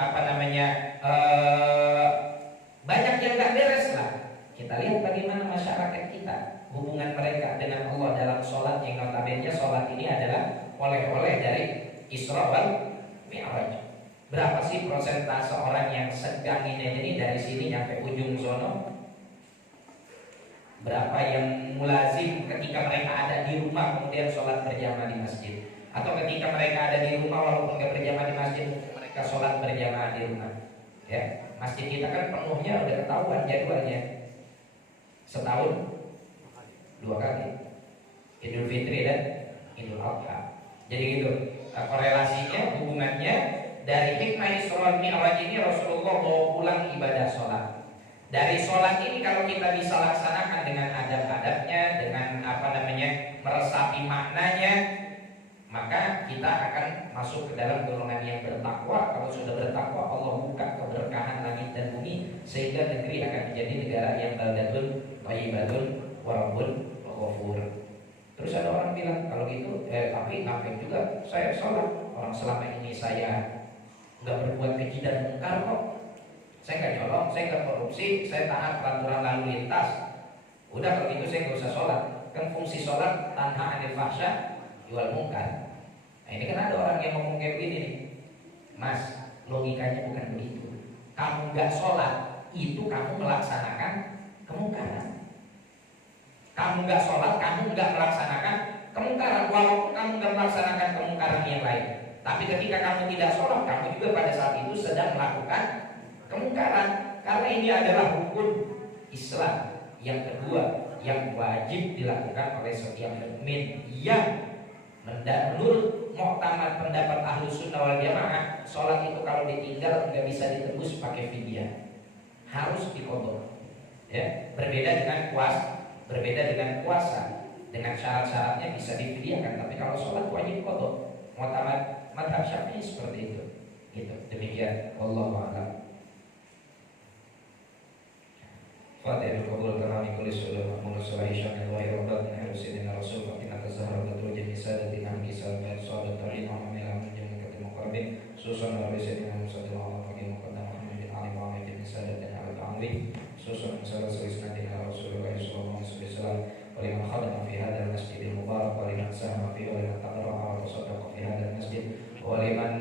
banyak yang gak beres lah. Kita lihat bagaimana masyarakat kita, hubungan mereka dengan Allah dalam sholat, yang notabene sholat ini adalah oleh-oleh dari Isra wal Mi'raj. Berapa sih persentase orang yang sedang ini dari sini sampai ujung sono? Berapa yang mulazim ketika mereka ada di rumah kemudian sholat berjamaah di masjid? Atau ketika mereka ada di rumah walaupun nggak berjamaah di masjid, mereka sholat berjamaah di rumah? Ya, masjid kita kan penuhnya udah ketahuan jadwalnya. Setahun 2 kali, Idul Fitri dan Idul Adha. Jadi gitu korelasinya, hubungannya. Dari hikmah Isra Mi'raj ini Rasulullah bawa pulang ibadah sholat. Dari sholat ini kalau kita bisa laksanakan dengan adab-adabnya, dengan meresapi maknanya, maka kita akan masuk ke dalam golongan yang bertakwa. Kalau sudah bertakwa, Allah buka keberkahan langit dan bumi, sehingga negeri akan menjadi negara yang baldatun thayyibatun wa rabbun ghafur. Terus ada orang bilang, kalau gitu tapi ngapain juga saya sholat? Orang selama ini saya nggak berbuat keji dan mungkar kok. Saya nggak nyolong, saya nggak korupsi, saya taat peraturan lalu lintas. Udah kalau gitu saya nggak usah sholat. Kan fungsi sholat tanha anil fahsya wal munkar. Nah ini kan ada orang yang ngomong kayak begini nih, Mas, logikanya bukan begitu. Kamu nggak sholat itu kamu melaksanakan kemungkaran. Kamu nggak sholat, kamu nggak melaksanakan kemungkaran, walaupun kamu nggak melaksanakan kemungkaran yang lain. Tapi ketika kamu tidak sholat, kamu juga pada saat itu sedang melakukan kemungkaran. Karena ini adalah hukum Islam yang kedua yang wajib dilakukan oleh setiap mukmin yang menurut muktamad pendapat Ahlus Sunnah wal Jamaah, sholat itu kalau ditinggal nggak bisa ditebus pakai fidyah, harus diqadha. Ya, berbeda dengan puasa, dengan syarat-syaratnya bisa difidyahkan. Tapi kalau sholat wajib qadha. Muktamad madhab Syafi'i seperti itu. Gitu. Demikian. Wallahu a'lam. Fatihul qabul karami kulli sulul ma'mul salahi syamil wa irabad nahru sayyidina rasul fatina tazahara badru jami sadatina kisal ba'd sahabat ta'in wa amila min jami katim muqarrabin susun wa sayyidina musaddiq wa faqih muqaddam Muhammad bin Ali wa bin sadatina al-ta'ali susun masalah sulisnatina rasulullah sallallahu alaihi wasallam wa liman khadama fi hadzal masjidil mubarak wa liman sahama fi wa liman taqarra'a wa tasaddaqa fi hadzal masjid wa liman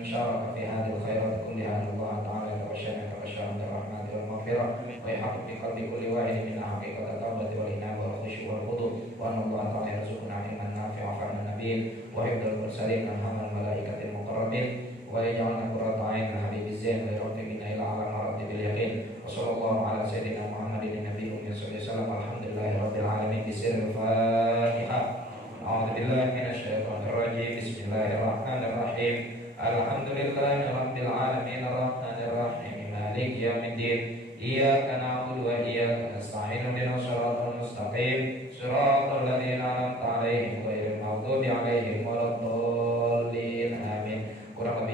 syaraka fi hadzal khairat kulliha Allah ta'ala wa syaraka wa syaraka rahmat wal maghfirah wa yahqq fi qalbi kulli wahid min haqiqati tawbati wal inab wal khusyu' wal khudu' wa anna Allah ta'ala yarzuquna ilman nafi'a wa fahman nabiyyin wa hifdzal mursalin wa hamal malaikatil muqarrabin wa yaj'alna qurrata 'ain habibiz zain wa yarzuqna ila 'ala maratibil yaqin wa sallallahu ala sayyidina Muhammadin nabiyyi sallallahu alaihi wasallam alhamdulillahi rabbil alamin bisirril Fatihah. A'udzu billahi minasyaitonir rajim. Bismillahirrahmanirrahim. Alhamdulillahi rabbil alamin arrahmanir rahim maliki yaumiddin. Iyyaka na'budu wa iyyaka nasta'in ihdinas siratal mustaqim siratal ladzina an'amta 'alaihim ghairil maghdubi 'alaihim waladdallin. Amin. Kurang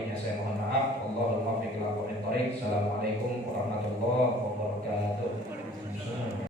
Assalamualaikum warahmatullahi wabarakatuh.